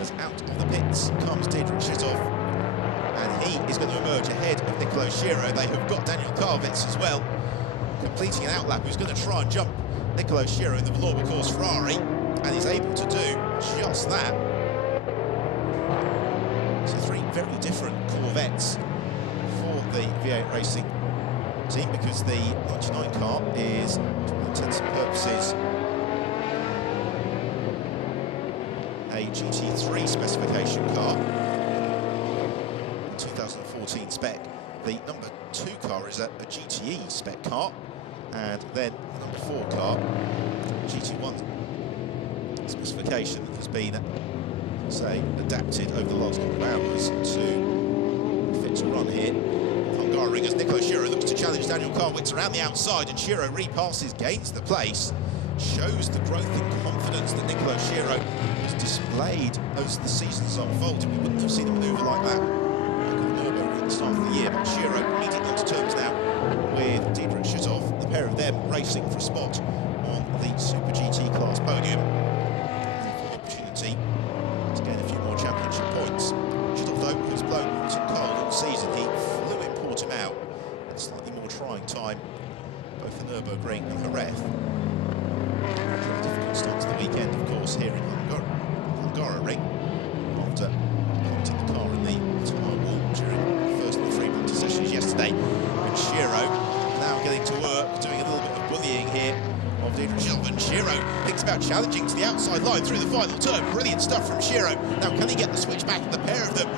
As out of the pits comes Diedrich Schittoff, and he is going to emerge ahead of Nicolo Schiro. They have got Daniel Karvitz as well, completing an outlap, who's going to try and jump Nicolo Schiro in the Valois Course Ferrari, and he's able to do just that. So three very different Corvettes for the V8 Racing team, because the 99 car is, to all intents and purposes, a GT3 specification car, 2014 spec. The number 2 car is a GTE spec car, and then the number 4 car, GT1 specification, that has been, say, adapted over the last couple of hours to fit to run here. Hungaroring as Nicolo Schiro looks to challenge Daniel Karvitz around the outside, and Schiro repasses, gains the place, shows the growth in confidence that Nicolo Schiro has displayed as the season's unfolded. We wouldn't have seen a manoeuvre like that at the start of the year, but Schiro immediately onto terms now with Diedrich Schittoff, the pair of them racing for a spot on the Super GT class podium. Opportunity to gain a few more championship points. Schittoff, though, who's blown hot and cold all season, he flew in Portimao at a slightly more trying time, both the Nürburgring and Jerez. Very difficult start to the weekend, of course, here in Hungaroring, after planting the car in the tyre wall during the first of the three-month sessions yesterday. And Schiro now getting to work, doing a little bit of bullying here of Diedrich Schittoff, and Schiro thinks about challenging to the outside line through the final turn. Brilliant stuff from Schiro. Now, can he get the switch back? The pair of them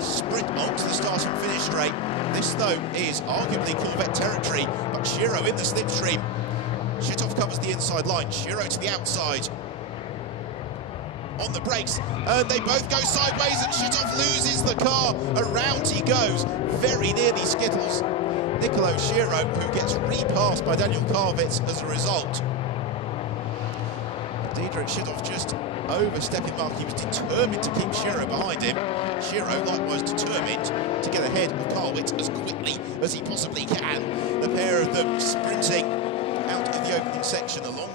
sprint onto the start and finish straight. This, though, is arguably Corvette territory, but Schiro in the slipstream. Schittoff covers the inside line, Schiro to the outside. On the brakes, and they both go sideways, and Schittoff loses the car. Around he goes, very nearly skittles Nicolo Schiro, who gets repassed by Daniel Karvitz as a result. Diedrich Schidhoff just overstepping mark. He was determined to keep Shiro behind him. Shiro likewise determined to get ahead of Karlwitz as quickly as he possibly can. The pair of them sprinting out of the opening section along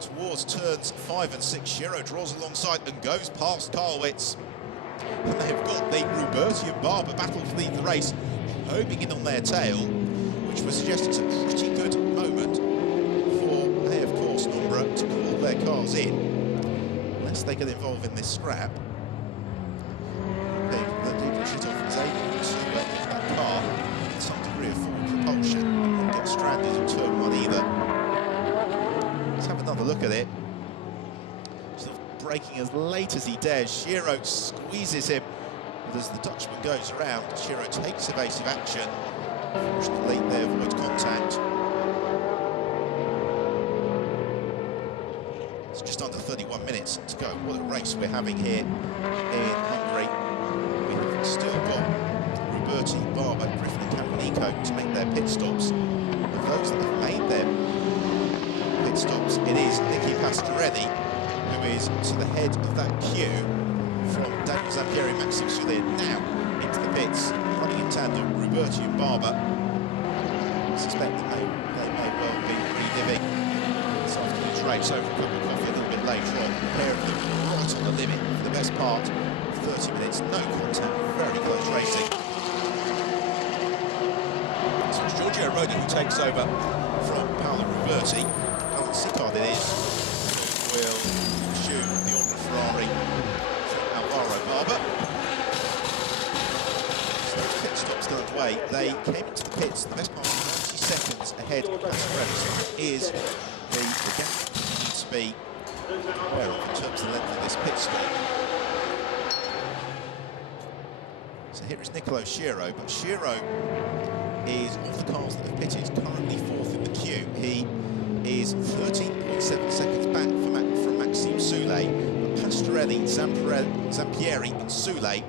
towards turns 5 and 6. Shiro draws alongside and goes past Karlwitz. And they've got the Ruberti and Barber battle for the race homing in on their tail, which was suggesting it's a pretty good moment for A, of course, Nombra to call their cars in, unless they get involved in this scrap. Diedrich Schidhoff is able to get that car with some degree of forward propulsion and not get stranded in turn 1 either. Let's have another look at it. Sort of braking as late as he dares. Shiro squeezes him, but as the Dutchman goes around, Shiro takes evasive action. Fortunately, they avoid contact. It's just under 31 minutes to go. What a race we're having here in Hungary. We've still got Ruberti, Barber, Griffin and Campanico to make their pit stops. Of those that have made their pit stops, it is Nicky Pastorelli who is to the head of that queue from Daniel Zampieri and Maxime Soulé now into the pits, running in tandem Ruberti and Barber. I suspect that they may well be reliving this afternoon's race over a cup of coffee a little bit later on. A pair of them right on the limit for the best part of 30 minutes, no contact, very close racing. So it's Giorgio Roda who takes over from Paolo Ruberti. Alan Sicard it is will pursue the Honda Ferrari from Alvaro Barber. So those pit stops got underway. They came into the pits the best part of 90 seconds ahead of Pastorelli. So is the gap needs to be aware of in terms of the length of this pit stop. So here is Nicolo Shiro, but Shiro is, of the cars that have pitted, currently 4th in the queue. He is 13.7 seconds back from Maxime Soulé, but Pastorelli, Zampieri and Soulé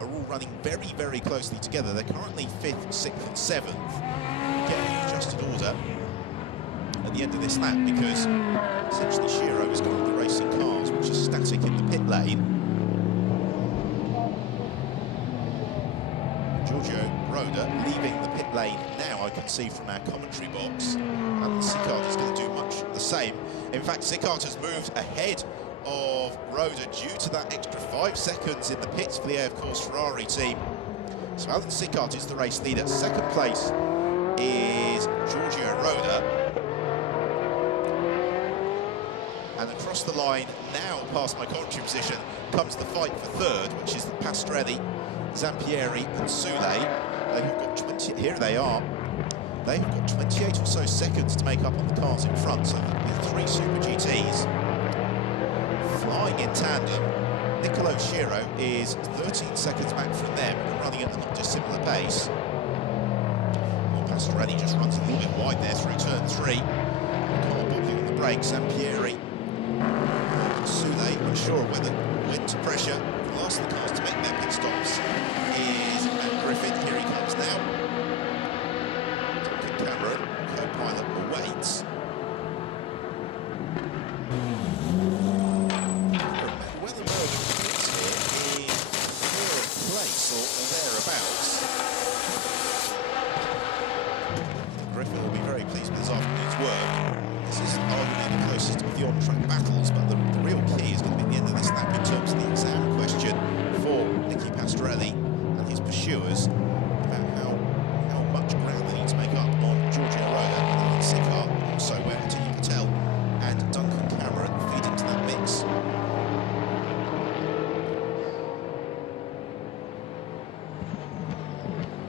are all running very, very closely together. They're currently 5th, 6th and 7th, getting an adjusted order at the end of this lap, because essentially Shiro is currently racing cars which are static in the pit lane. Giorgio Roda leaving the pit lane now, I can see from our commentary box, and Sicard is going to do much the same. In fact, Sicard has moved ahead of Roda due to that extra 5 seconds in the pits for the A, of course, Ferrari team. So Alan Sicard is the race leader. Second place is Giorgio Roda. And across the line, now past my commentary position, comes the fight for third, which is the Pastorelli, Zampieri and Soulé. They have got 20, here they are. They have got 28 or so seconds to make up on the cars in front, so the 3 Super GTs flying in tandem. Nicolo Shiro is 13 seconds back from them and running at a not dissimilar pace. Well, Pastorelli just runs a little bit wide there through turn 3. Car bobbling on the brakes. Zampieri and Soulé unsure whether when to pressure. The last of the cars to make their pit stops is Matt Griffin. Here he comes now. Duncan Cameron, co-pilot, awaits. Whether Merlin gets here in third place or thereabouts. Griffin will be very pleased with his afternoon's work. This is arguably the closest of the on-track battles, but the real key is going to be at the end of this lap in terms of the exam question for Nicky Pastorelli and his pursuers about how much ground they need to make up on Giorgio Roda and Alan Sicard, also where Atilla Patel and Duncan Cameron feed into that mix.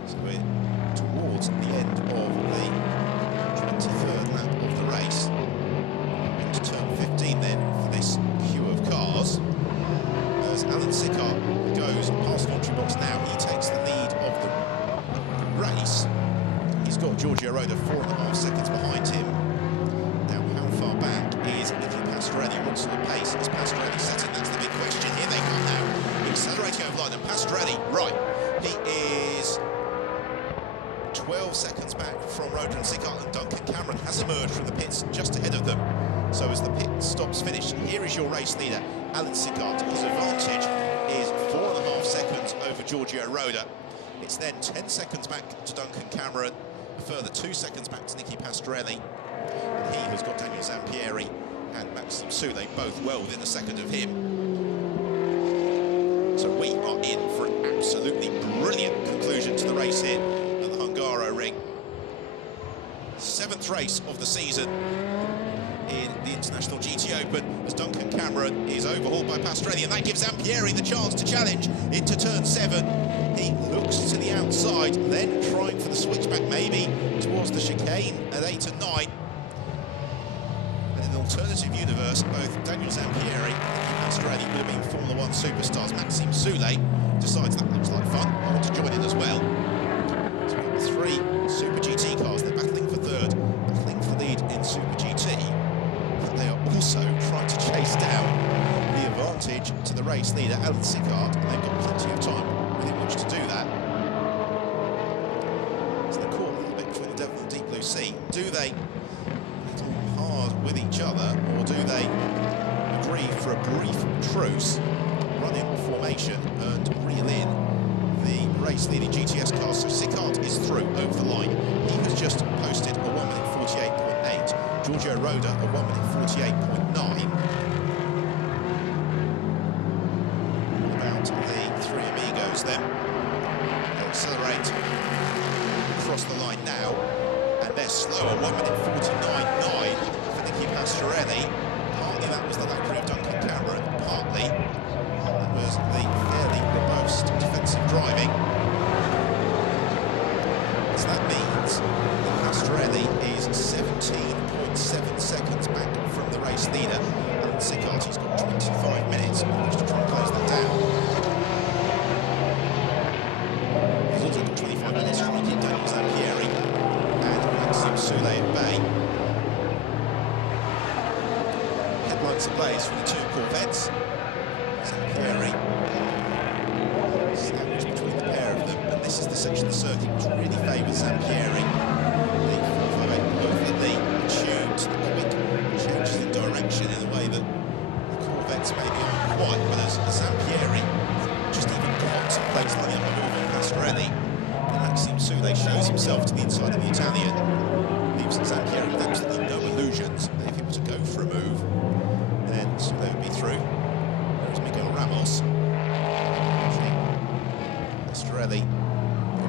So we're towards the end of the 23rd lap of the race. Into turn 15 then for this queue of cars. As Alan Sicard goes past the entry box now, he takes the lead of the race. He's got Giorgio Roda 4.5 seconds behind him. Now, how far back is Nicky Pastorelli? What sort of pace is Pastorelli setting? That's the big question. Here they come now. Accelerating over line, and Pastorelli, right, he is 12 seconds back from Roda and Sicard, and Duncan Cameron has emerged from the pits just ahead of them. So as the pit stop laps finished. Here is your race leader, Alan Sickart. His advantage is 4.5 seconds over Giorgio Roda. It's then 10 seconds back to Duncan Cameron, a further 2 seconds back to Nicky Pastorelli. And he has got Daniel Zampieri and Maxime Soule both well within a second of him. So we are in for an absolutely brilliant conclusion to the race here at the Hungaroring. 7th race of the season in the International GTOpen as Duncan Cameron is overhauled by Pastorelli, and that gives Zampieri the chance to challenge into turn 7. He looks to the outside, then trying for the switchback maybe towards the chicane at 8 and 9. And in an alternative universe, both Daniel Zampieri and Pastorelli would have been Formula 1 superstars. Maxime Soule decides that looks like fun, I want to join in as well. So we've got the 3 Super GT cars, they're battling for third, battling for lead in Super GT. But they are also trying to chase down the advantage to the race leader, Alan Sickart, and they've got plenty of time within which to do that. So they're caught a little bit between the devil and the deep blue sea. Do they battle hard with each other, or do they agree for a brief truce, run in formation and reel in the race-leading GTS cars? So Sickart is through over the line. He has just posted a 1:48.8. Giorgio Roda a 1:48.9. About the 3 amigos then. They'll accelerate across the line now, and they're slower, 1:49.9 for Nicky Pastorelli. Partly that was the lacquer of Duncan Cameron, partly that was the fairly robust defensive driving. So that means that Pastorelli is 17.7 seconds back from the race leader, and Sickart has got 25 minutes in which to try and close that down. He's also got 25 minutes to try and keep Daniel Zampieri and Maxime Soule at bay. Headlights ablaze from the 2 Corvettes. Zampieri sandwiched between the pair of them, and this is the section of the circuit which really favours Zampieri. The 458 perfectly tuned to the quick changes in direction in a way that the Corvettes maybe aren't quite, but as Zampieri just even contemplates lining up a move on Pastorelli, and Maxime Soule shows himself to the inside of the Italian, leaves Zampieri with absolutely no illusions that if he were to go for a move, then Soule would be through. There's Miguel Ramos. Pastorelli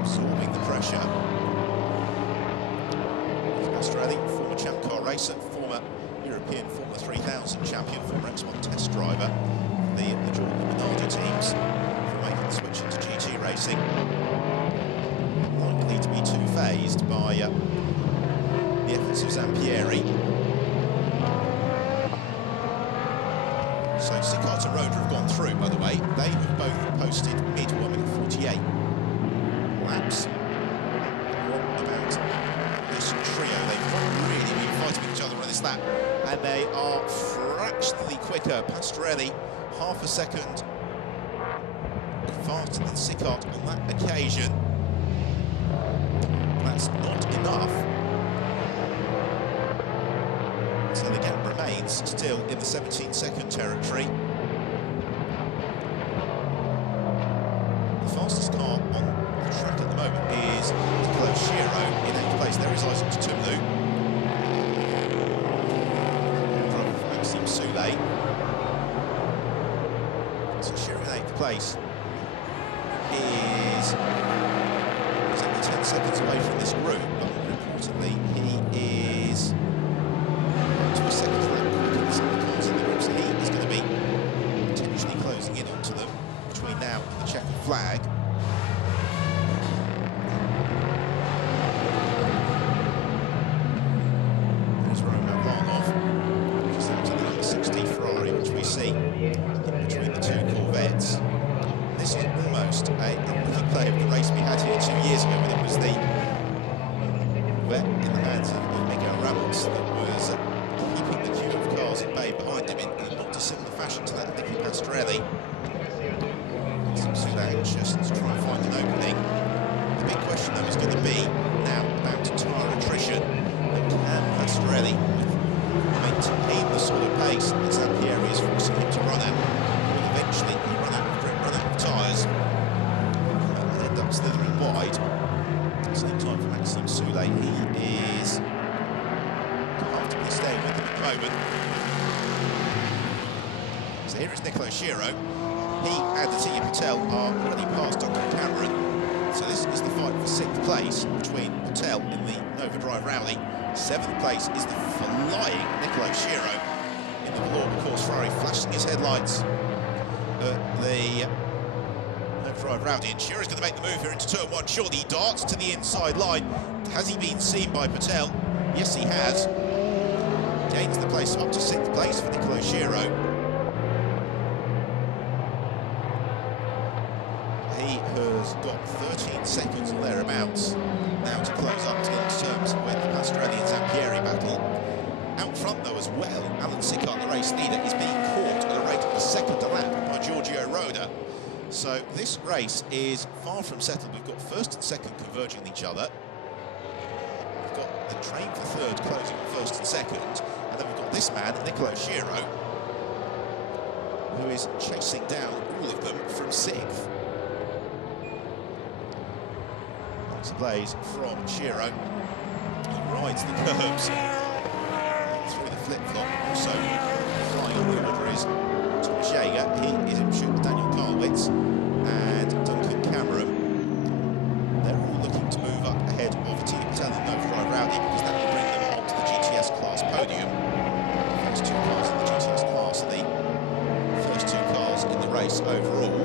absorbing the pressure. Pastorelli, former Champ Car racer, former European Formula 3000 champion, former X1 test driver, the Jordan Minardi teams, making the switch into GT racing. Likely to be too phased by the efforts of Zampieri. So Sickart and Roda have gone through, by the way. They have both posted mid 1:48 laps. What about this trio? They've not really been fighting with each other on this lap, and they are fractionally quicker. Pastorelli, half a second faster than Sickart on that occasion. That's not enough. So the gap remains still in the 17-second territory. The fastest car on the track at the moment is Nicola Shiro in 8th place. There is Isaac Tumlu. Maxime Soule. So Shiro in 8th place is only 10 seconds away from this group, but more importantly, he is to a second lap quicker than some of the cars in the group, so he is going to be potentially closing in onto them between now and the checkered flag. There's Roman Varnov, just out to the number 60 Ferrari, which we see in between the 2 Corvettes. This is almost a rookie play of the race we had here 2 years ago, when it was the Corvette in the hands of Miguel Ramos that was keeping the queue of cars at bay behind him in a not dissimilar fashion to that of Nicky Pastorelli. Some Soule anxious to try and find an opening. The big question though is going to be now about tyre attrition, and can Pastorelli maintain the sort of pace that here is Nicolo Shiro. He and Atiya Patel are already past Duncan Cameron. So this is the fight for 6th place between Patel in the Nova Drive Rally. 7th place is the flying Nicolo Shiro in the Valorba Course Ferrari, flashing his headlights at the Nova Drive Rally. And Shiro's going to make the move here into turn 1. Surely he darts to the inside line. Has he been seen by Patel? Yes, he has. Gains the place up to 6th place for Nicolo Shiro. He has got 13 seconds or thereabouts now to close up to get into terms with the Pastorelli and Zampieri battle. Out front, though, as well, Alan Sicart, the race leader, is being caught at a rate of a second a lap by Giorgio Roda. So this race is far from settled. We've got first and second converging on each other. We've got the train for third closing on first and second. And then we've got this man, Nicolo Shiro, who is chasing down all of them from 6th. Blaze from Shiro. He rides the curbs through the flip-flop. Also flying on the order is Thomas Jaeger. He is in pursuit of Daniel Karlwitz and Duncan Cameron. They're all looking to move up ahead of Atiya Patel and Nova Drive Rowdy, because that will bring them onto the GTS class podium. The first 2 cars in the GTS class are the first 2 cars in the race overall,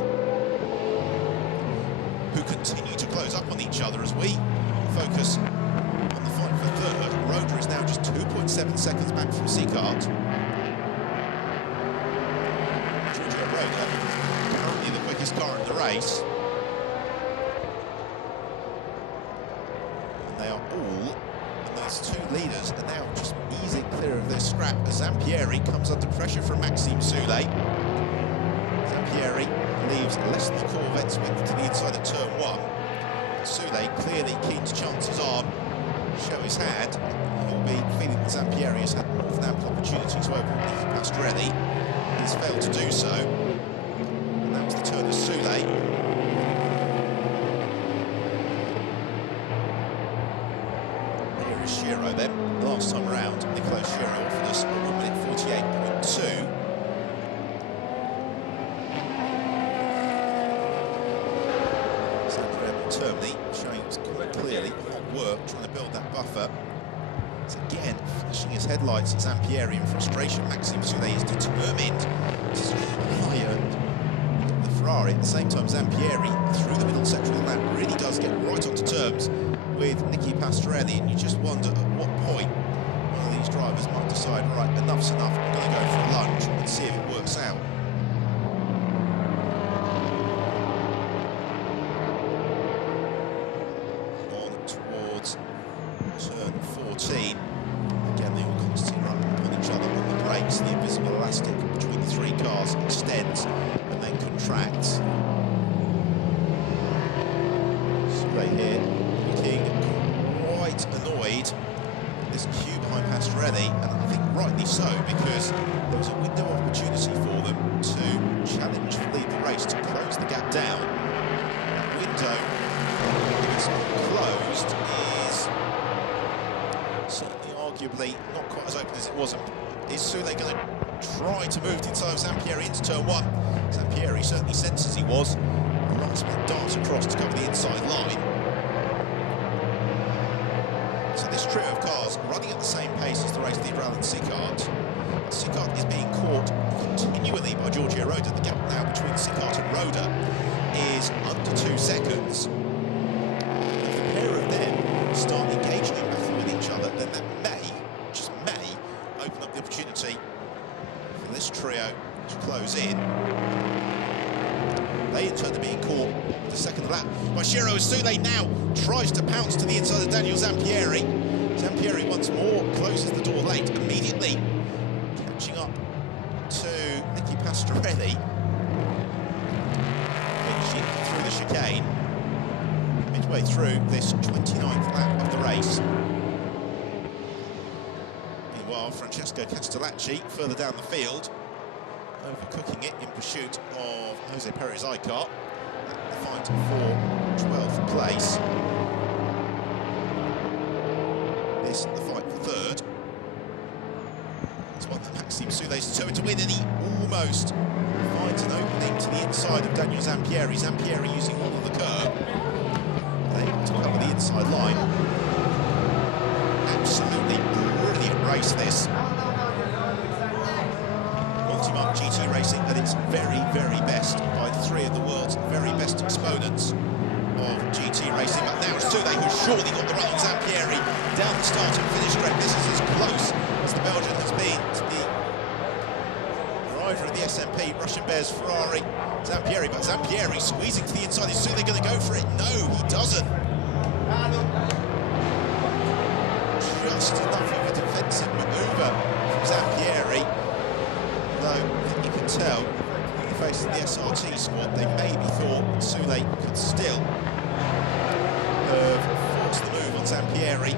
who continue to close up on each other as we focus on the fight for third. Roda is now just 2.7 seconds back from Sicart. Giorgio Roda, currently the quickest car in the race. And they are all, and those 2 leaders are now just easing clear of this scrap as Zampieri comes under pressure from Maxime Soulé. Zampieri leaves less than the Corvette's width to the inside of turn 1. Soulé clearly keen to chance his arm, show his hand. He'll be feeling that Zampieri has had more than ample opportunity to open Nicky Pastorelli. He's failed to do so. And that was the turn of Soulé. Here is Shiro then. Last time round, Nicolo Shiro offered us a 1 minute 48.2. Termly, showing it was quite clearly hot work trying to build that buffer. It's again flashing his headlights at Zampieri in frustration. Maxime Soulé is determined to try the Ferrari. At the same time, Zampieri, through the middle section of the lap, really does get right onto terms with Nicky Pastorelli, and you just wonder at what point one of these drivers might decide, right, enough's enough, I'm going to go for a lunch and see if it works out. Turn 14. Again, they all constantly run upon each other on the brakes. The invisible elastic between the 3 cars extends and then contracts. Soulé here looking quite annoyed at this queue behind Pastorelli, and I think rightly so, because there was a window of opportunity for them to challenge for lead the race, to close the gap down. That window, if it's not closed, is certainly arguably not quite as open as it was. Is Soulé going to try to move inside of Zampieri into turn 1? Zampieri certainly senses he was. The last minute darts across to cover the inside line. So this trio of cars running at the same pace as the race leader Alan Sicart. Sicart is being caught continually by Giorgio Roda. The gap now between Sicart and Roda is under 2 seconds. If the pair of them start engaging in battle with each other, then that may, just may, open up the opportunity for this trio to close in. They in turn are being caught the second lap by Shiro as Soulé now tries to pounce to the inside of Daniel Zampieri. Zampieri once more closes the door late, immediately catching up to Nicky Pastorelli. Finishing through the chicane, midway through this 29th lap of the race. Meanwhile, Francesco Castellacci further down the field, overcooking it in pursuit of Jose Perez Icar at the fight for 12th place. This, the fight for third, is one that Maxime Soulé Sule's determined to win, and he almost finds an opening to the inside of Daniel Zampieri. Zampieri using all of the curb. Able to cover the inside line. Absolutely brilliant race, this. Multi-mark GT racing at its very, very best by three of the world's very best exponents of GT racing. But now Sule, who's surely got the run on Zampieri, down the start and finish straight. This is as close as the Belgian has been to the driver of the SMP, Russian Bears Ferrari, Zampieri. But Zampieri squeezing to the inside. Is Sule going to go for it? No, he doesn't. Just enough of a defensive manoeuvre from Zampieri. Though I think you can tell, in the face of the SRT squad, they maybe thought that Sule could still have forced the move on Zampieri.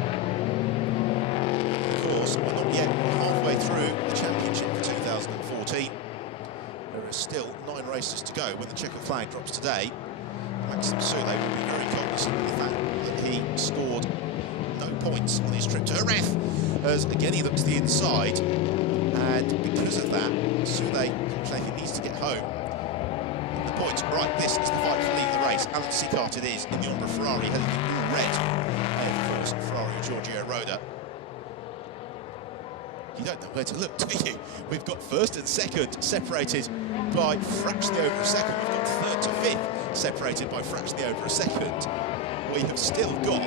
Of course, we're not yet halfway through the championship for 2014. There are still 9 races to go when the checkered flag drops today. Maxime Sule will be very cognizant of the fact that he scored no points on his trip to Jerez, as again he looks to the inside, and because of that, Sule claiming he needs to get home. And the points, right, this is the fight for lead of the race. Alan Sicart it is in the Umbra Ferrari, heading in all red. And of course, Ferrari of Giorgio Roda. You don't know where to look, do you? We've got first and second separated by fractionally over a second. We've got third to fifth separated by fractionally over a second. We have still got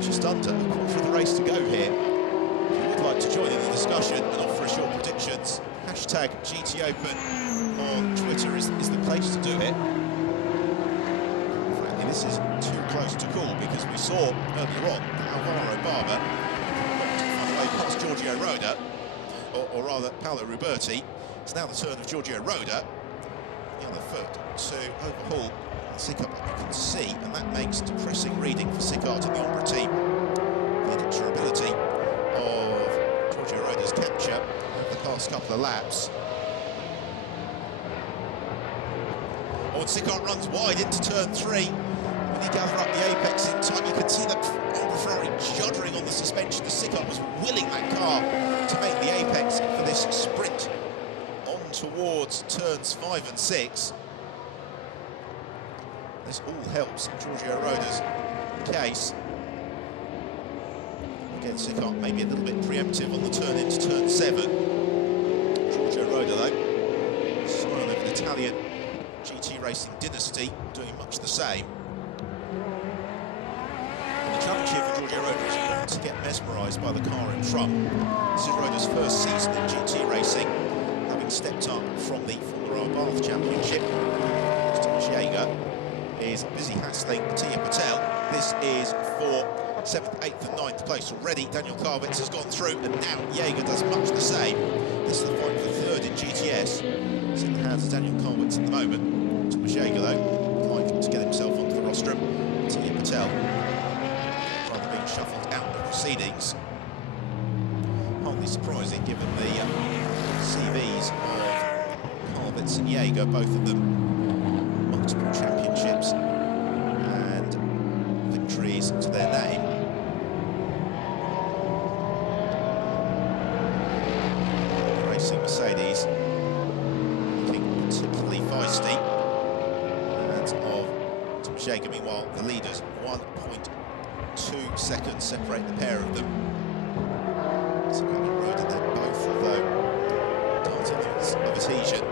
just under a quarter of the race to go here. If you would like to join in the discussion and offer us your predictions, hashtag GTOpen on Twitter is the place to do it. Frankly, this is too close to call, because we saw earlier on that Alvaro Barber found a way past Giorgio Roda, or rather Paolo Ruberti. It's now the turn of Giorgio Roda, the other foot, to overhaul Sicart, you can see, and that makes depressing reading for Sicart and the Umbra team. The inexorability of Giorgio Roda's capture over the past couple of laps. Oh, and Sicart runs wide into turn 3. When he gather up the apex in time, you can see that Umbra Ferrari juddering on the suspension as Sicart was willing that car to make the apex for this sprint on towards turns 5 and 6. This all helps Giorgio Roda's case. Again, Sicart maybe a little bit preemptive on the turn into turn 7. Giorgio Roda, though, sign of an Italian GT racing dynasty, doing much the same. And the challenge here for Giorgio Roda is not to get mesmerised by the car in front. This is Roda's first season in GT racing, having stepped up from the Formula R Bath Championship. Mr. Jaeger is busy hassling Tia Patel. This is for 7th, 8th and 9th place already. Daniel Karwitz has gone through, and now Jaeger does much the same. This is the fight for 3rd in GTS. It's in the hands of Daniel Karwitz at the moment. Thomas Jaeger, though, like to get himself onto the rostrum. Tia Patel rather being shuffled out of proceedings. Hardly surprising given the CVs of Karwitz and Jaeger, both of them multiple championships and victories to their name. Racing Mercedes looking particularly feisty. And of Thomas Jaeger, meanwhile, the leaders 1.2 seconds separate the pair of them. So kind of Road, and they're both, although darting of adhesion.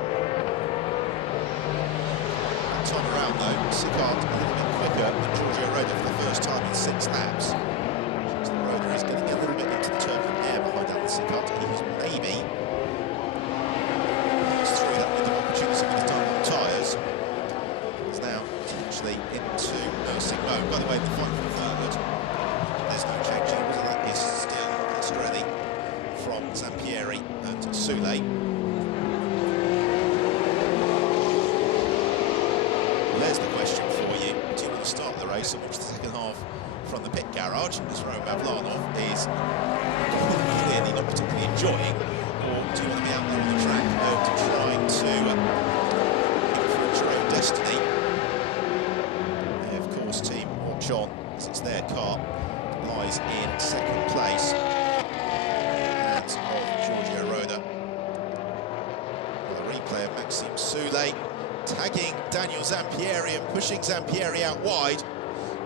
Time around though, Sicart a little bit quicker than Giorgio Roda for the first time in 6 laps. Roda is getting a little bit into the Turkish air behind Alan Sicart. He was maybe passed through that window of opportunity with his double tyres. He's now potentially into nursing mode. By the way, the fight for 3rd, there's no change in it. That is still Pastorelli from Zampieri and Sule. There's the question for you. Do you want to start the race and watch the second half from the pit garage, as Roman Pavlanov is clearly not particularly enjoying, or do you want to be out there on the track trying to influence your own destiny? And of course, team watch on, as it's their car, lies in 2nd place. Hands of Giorgio Roda. Soule tagging Daniel Zampieri and pushing Zampieri out wide.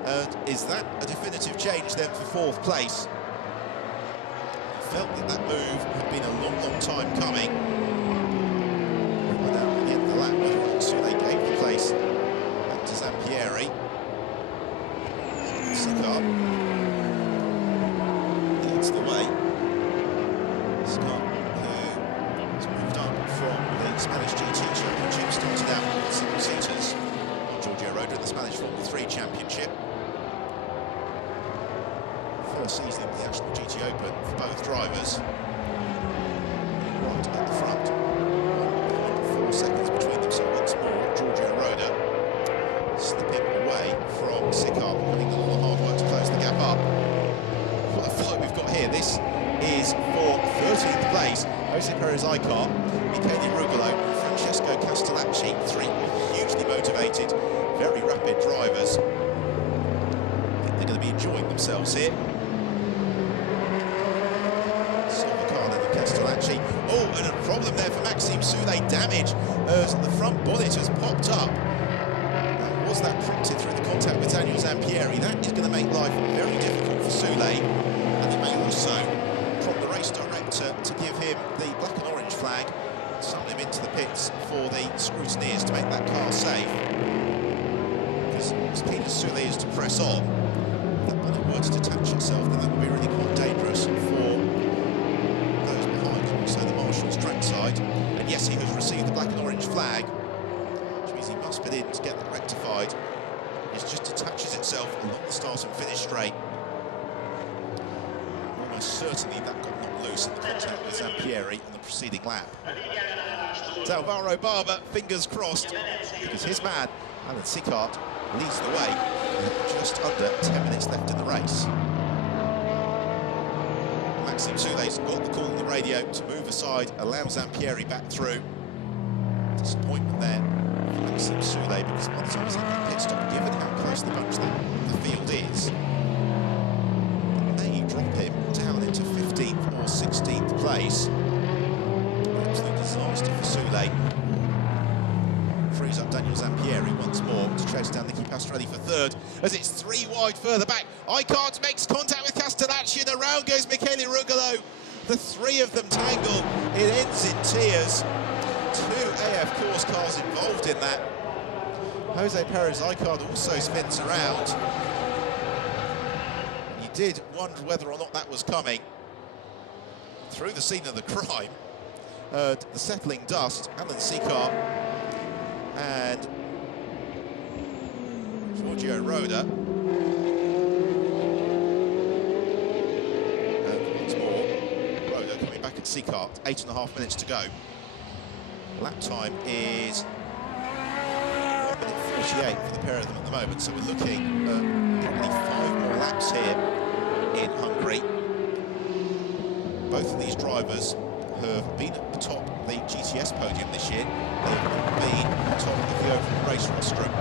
And is that a definitive change then for fourth place? I felt that that move had been a long, long time coming. Find out at the end of the lap whether or not Soule gave the place back to Zampieri. Sicard leads the way. Scott, who has moved up from the Spanish GT Championship, started out with single-seaters. Giorgio Roda in the Spanish Formula 3 Championship. First season in the National GTOpen for both drivers. Right at the front, 1.4 seconds between them, so once more, Giorgio Roda slipping away from Sicard, having done all the hard work to close the gap up. What a fight we've got here. This is for 13th place. Jose Perez Icar, Michele Rugolo, and Francesco Castellacci, three hugely motivated, very rapid drivers. I think they're going to be enjoying themselves here. And Castellacci. Oh, and a problem there for Maxime Soule. Damage as the front bonnet has popped up. Now, was that prompted through the contact with Daniel Zampieri? That is going to make life very difficult for Soule. And it may also prompt the race director to give him the black and orange flag, summon him into the pits for the scrutineers to make that car safe. Because as keen as Soule is to press on, if that bonnet were to detach itself, then that would be really quite dangerous for so the Marshall's trackside, and yes, he has received the black and orange flag, which means he must put in to get that rectified. It just detaches itself along the start and finish straight. Almost certainly that got knocked loose in the contact with Zampieri on the preceding lap. So Alvaro Barber, fingers crossed, because his man, Alan Sicard, leads the way with just under 10 minutes left in the race. Maxime Soule's got the call on the radio to move aside, allow Zampieri back through. Disappointment there for Maxime Soule, because by the time he's had the pit stop, given how close the bunch the field is, it may drop him down into 15th or 16th place. An absolute disaster for Soule. Frees up Daniel Zampieri once more to chase down Nicky Pastorelli for third, as it's three wide further back. Icar makes contact with Castellacci, and around goes Michele Rugolo. The three of them tangle. It ends in tears. Two AF course cars involved in that. Jose Perez Icar also spins around. You did wonder whether or not that was coming. Through the scene of the crime, the settling dust, Alan Sicard and Giorgio Roda. And once more, Roda coming back at Sicard. 8.5 minutes to go. Lap time is 1 minute 48 for the pair of them at the moment, so we're looking at probably 5 more laps here in Hungary. Both of these drivers have been at the top of the GTS podium this year. They have not been at the top of the overall race rostrum.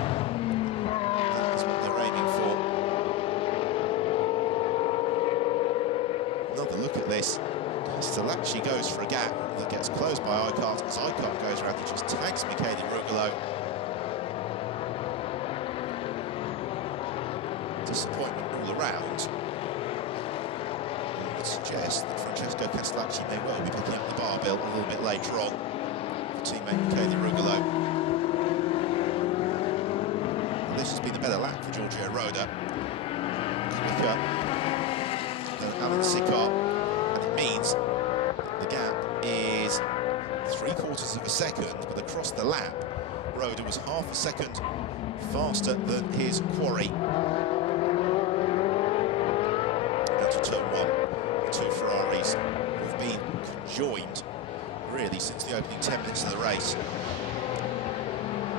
That is what they're aiming for. Another look at this. Castellacci goes for a gap that gets closed by Icar. As Icar goes around, he just tags Michele Rugolo. Disappointment all around. I would suggest that Francesco Castellacci may well be picking up the barbell a little bit later on for teammate Michele Rugolo. And this has been a better lap for Giorgio Roda. Quicker than Alan Sicard, and it means the gap is 3/4 of a second, but across the lap, Roda was half a second faster than his quarry. Out to turn 1, the two Ferraris have been conjoined really since the opening 10 minutes of the race.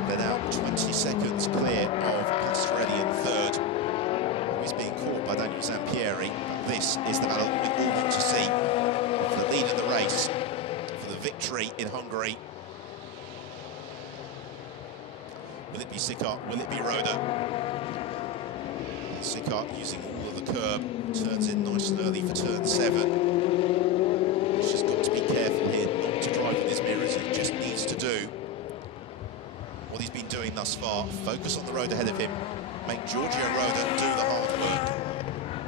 They're now 20 seconds clear of Pastorelli in third, who is being caught by Daniel Zampieri. But this is the battle we all want to see for the lead of the race, for the victory in Hungary. Will it be Sicard? Will it be Roda? Sicard using all of the curb, turns in nice and early for turn 7. He's just got to be careful here not to drive with his mirrors. He just needs to do game thus far. Focus on the road ahead of him. Make Giorgio Roda do the hard work.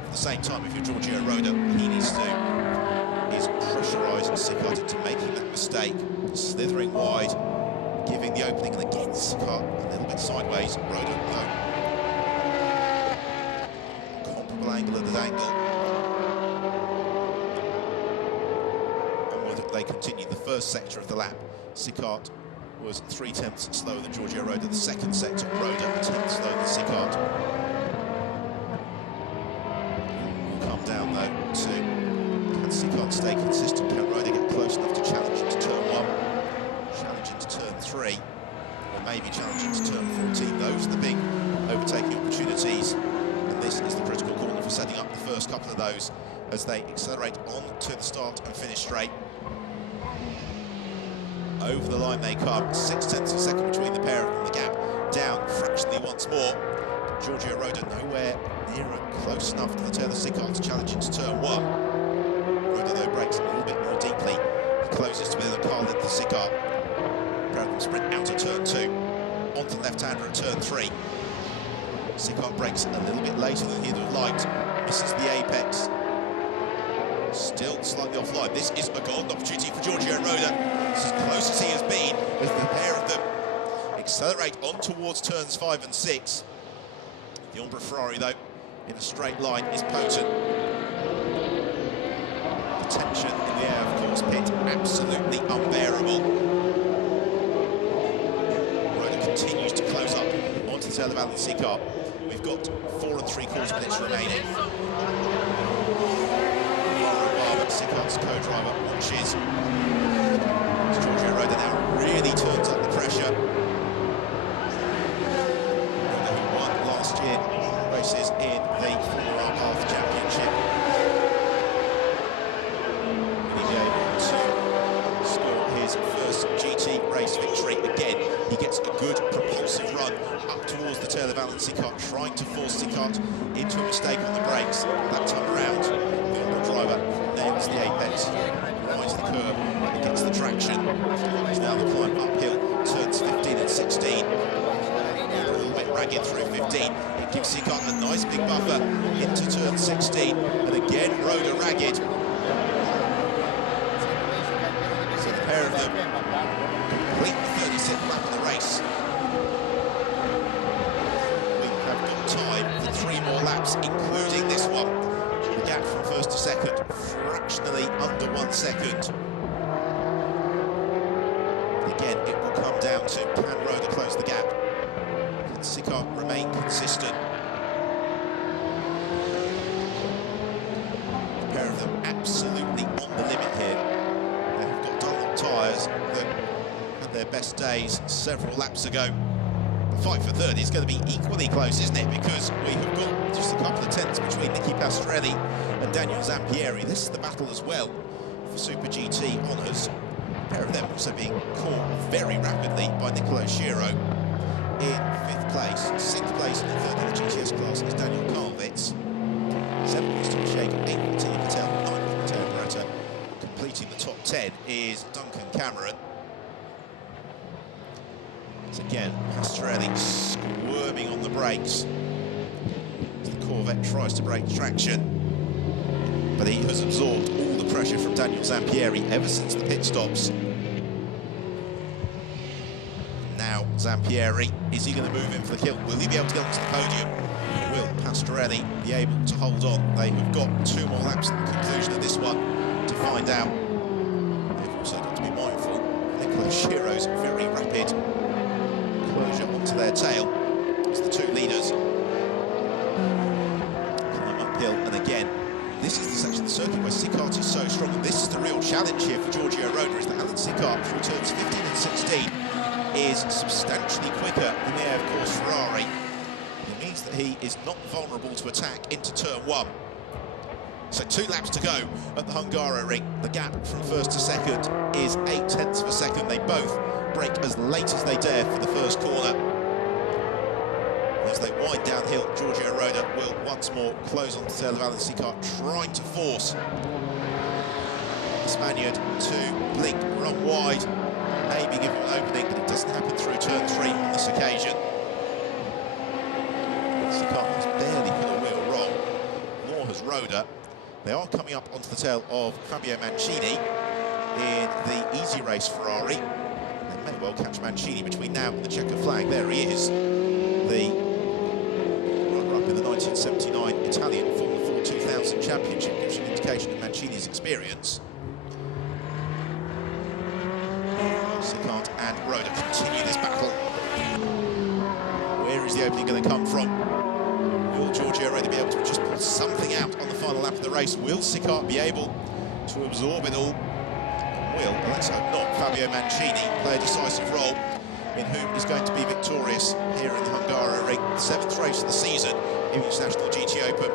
At the same time, if you're Giorgio Roda, he needs to pressurise Sickart into making that mistake, slithering wide, giving the opening, and again Sickart a little bit sideways. Roda, no. Comparable angle at that angle. Onward they continue. The first sector of the lap, Sickart was 3/10 slower than Giorgio Roda. The second sector, Roda 1/10 slower than Sickart. We'll come down though to, can Sickart stay consistent? Can Roda get close enough to challenge into turn 1, challenge into turn 3, or maybe challenge into turn 14? Those are the big overtaking opportunities, and this is the critical corner for setting up the first couple of those as they accelerate on to the start and finish straight. Over the line they come, 0.6 of a second between the pair of them. The gap down fractionally once more. Giorgio Roda nowhere near close enough to the tail of Sickart to challenge into turn 1. Roda though brakes a little bit more deeply. He closes to within a car length of Sickart. Pair of them sprint out of turn 2. Onto the left-hander at turn 3. Sickart brakes a little bit later than he'd have liked. Misses the apex. Still slightly offline. This is a golden opportunity for Giorgio Roda. It's as close as he has been as the pair of them accelerate on towards turns 5 and 6. The Ombre Ferrari, though, in a straight line is potent. The tension in the air, of course, pit absolutely unbearable. Roda continues to close up onto the tail of Alan Sickart. We've got 4 3/4 minutes remaining. Sickart's co-driver watches. Giorgio Roda now really turns up the pressure. Roda, who won last year races in the Formula Path Championship. Will he be able to score his first GT race victory again? He gets a good propulsive run up towards the tail of Alan Sickart, trying to force Sickart into a mistake on the brakes. That time around, the Ombre driver nails the apex, rides the curb, and gets the traction. It's now the climb uphill, turns 15 and 16. A little bit ragged through 15. It gives Sickart a nice big buffer into turn 16, and again Roda ragged. So the pair of them complete the 36th lap of the race. We have got time for 3 more laps, including this one. The gap from first to second, fractionally under 1 second. Again, it will come down to, can Roda close the gap? Can Sickart remain consistent? The pair of them absolutely on the limit here. They have got Dunlop tyres that had their best days several laps ago. The fight for third is going to be equally close, isn't it? Because we have got just a couple of tenths between Nicky Pastorelli and Daniel Zampieri. This is the battle as well for Super GT honours. A pair of them also being caught very rapidly by Nicolo Schiro in 5th place. 6th place and 3rd in the GTS class is Daniel Karlvitz. 7th was Tom Shaker, 8th Mattia Patel, 9th Matteo Beretta. Completing the top 10 is Duncan Cameron. So again, Pastorelli squirming on the brakes as the Corvette tries to break traction. But he has absorbed all the pressure from Daniel Zampieri ever since the pit stops. Now Zampieri, is he going to move in for the kill? Will he be able to get onto the podium? Will Pastorelli be able to hold on? They have got 2 more laps at the conclusion of this one to find out. They've also got to be mindful Nicolo Schiro's very rapid closure onto their tail as the 2 leaders climb uphill. And again, this is the section of the circuit where Sickart is so strong, and this is the real challenge here for Giorgio Roda, is that Alan Sickart, through turns 15 and 16, is substantially quicker than the of course Ferrari. It means that he is not vulnerable to attack into turn 1. So 2 laps to go at the Hungaroring. The gap from first to second is 0.8 of a second. They both brake as late as they dare for the first corner. As they wind downhill, Giorgio Roda will once more close on the tail of Alan Sickart, trying to force the Spaniard to blink, run wide, maybe give him an opening, but it doesn't happen through turn 3 on this occasion. Sicart has barely put a wheel wrong, nor has Roda. They are coming up onto the tail of Fabio Mancini in the easy race Ferrari. They may well catch Mancini between now and the checker flag. There he is, the runner-up in the 1979 Italian Formula 4 2000 Championship. Gives you an indication of Mancini's experience. Sicart and Roda continue this battle. Where is the opening going to come from? Will Giorgio Roda be able to just pull something out on the final lap of the race? Will Sicart be able to absorb it all? Will, let's hope not, Fabio Mancini play a decisive role in who is going to be victorious here in the HUNGARY. The 7th race of the season in the International GTOpen.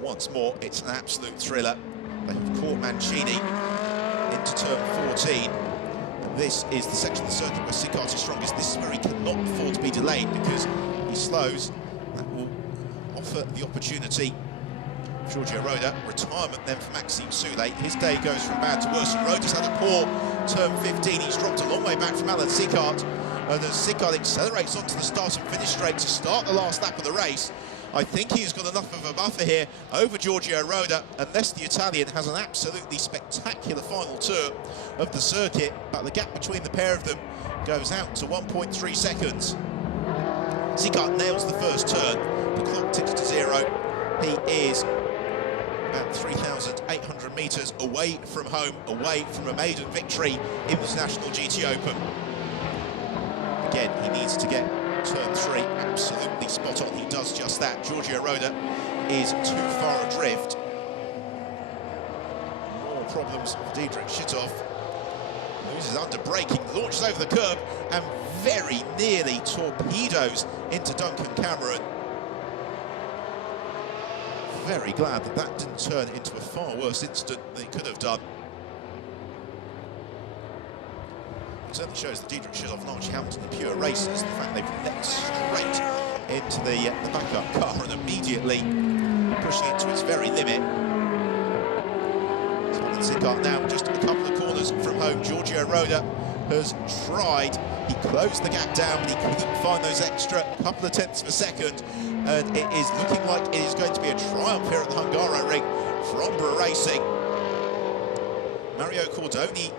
Once more, it's an absolute thriller. They have caught Mancini into turn 14. And this is the section of the circuit where Sicart is strongest. This is where he cannot afford to be delayed because he slows. That will offer the opportunity. Giorgio Roda, retirement then for Maxime Soulé. His day goes from bad to worse, and Roda's had a poor turn 15. He's dropped a long way back from Alan Sicart, and as Sicart accelerates onto the start and finish straight to start the last lap of the race, I think he's got enough of a buffer here over Giorgio Roda, unless the Italian has an absolutely spectacular final tour of the circuit, but the gap between the pair of them goes out to 1.3 seconds. Sicart nails the first turn, the clock ticks to 0. He is about 3,800 metres away from home, away from a maiden victory in the International GTOpen. Again, he needs to get turn 3 absolutely spot on. He does just that. Giorgio Roda is too far adrift. More problems for Diedrich Schitthoff. Loses under braking, launches over the curb, and very nearly torpedoes into Duncan Cameron. Very glad that that didn't turn into a far worse incident than it could have done. It certainly shows that Diedrich Schitthoff and Archie Hamilton are pure racers. The fact they've leapt straight into the backup car and immediately pushing it to its very limit. Alan Sicart now just a couple of corners from home. Giorgio Roda has tried. He closed the gap down, but he couldn't find those extra couple of tenths of a second. And it is looking like it is going to be a triumph here at the HUNGARY for Umbra Racing. Mario Cordoni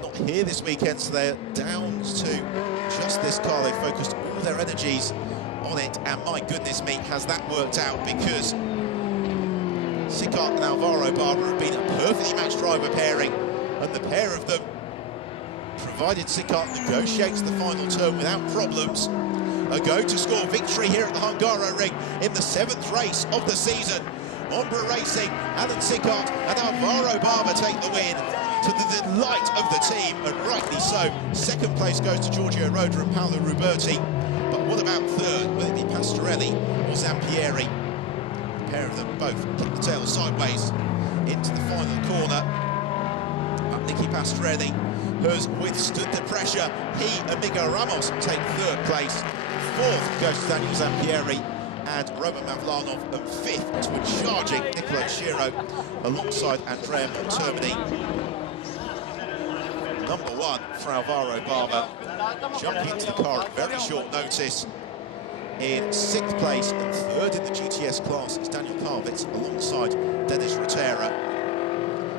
not here this weekend, so they're down to just this car. They focused all their energies on it, and my goodness me, has that worked out, because Sicart and Alvaro Barber have been a perfectly matched driver pairing, and the pair of them, provided Sicart negotiates the final turn without problems, a go to score victory here at the HUNGARY in the 7th race of the season. Umbra Racing, Alan Sicart and Alvaro Barber take the win, to the delight of the team, and rightly so. 2nd place goes to Giorgio Roda and Paolo Ruberti. But what about 3rd? Will it be Pastorelli or Zampieri? A pair of them both kick the tail sideways into the final corner. But Nicky Pastorelli has withstood the pressure. He and Miguel Ramos take 3rd place. 4th goes to Daniel Zampieri and Roman Mavlanov, and 5th to a charging Nicolo Schiro alongside Andrea Montermini. Number 1 for Alvaro Barber, jumping into the car at very short notice. In 6th place and 3rd in the GTS class is Daniel Karvitz alongside Dennis Rotera.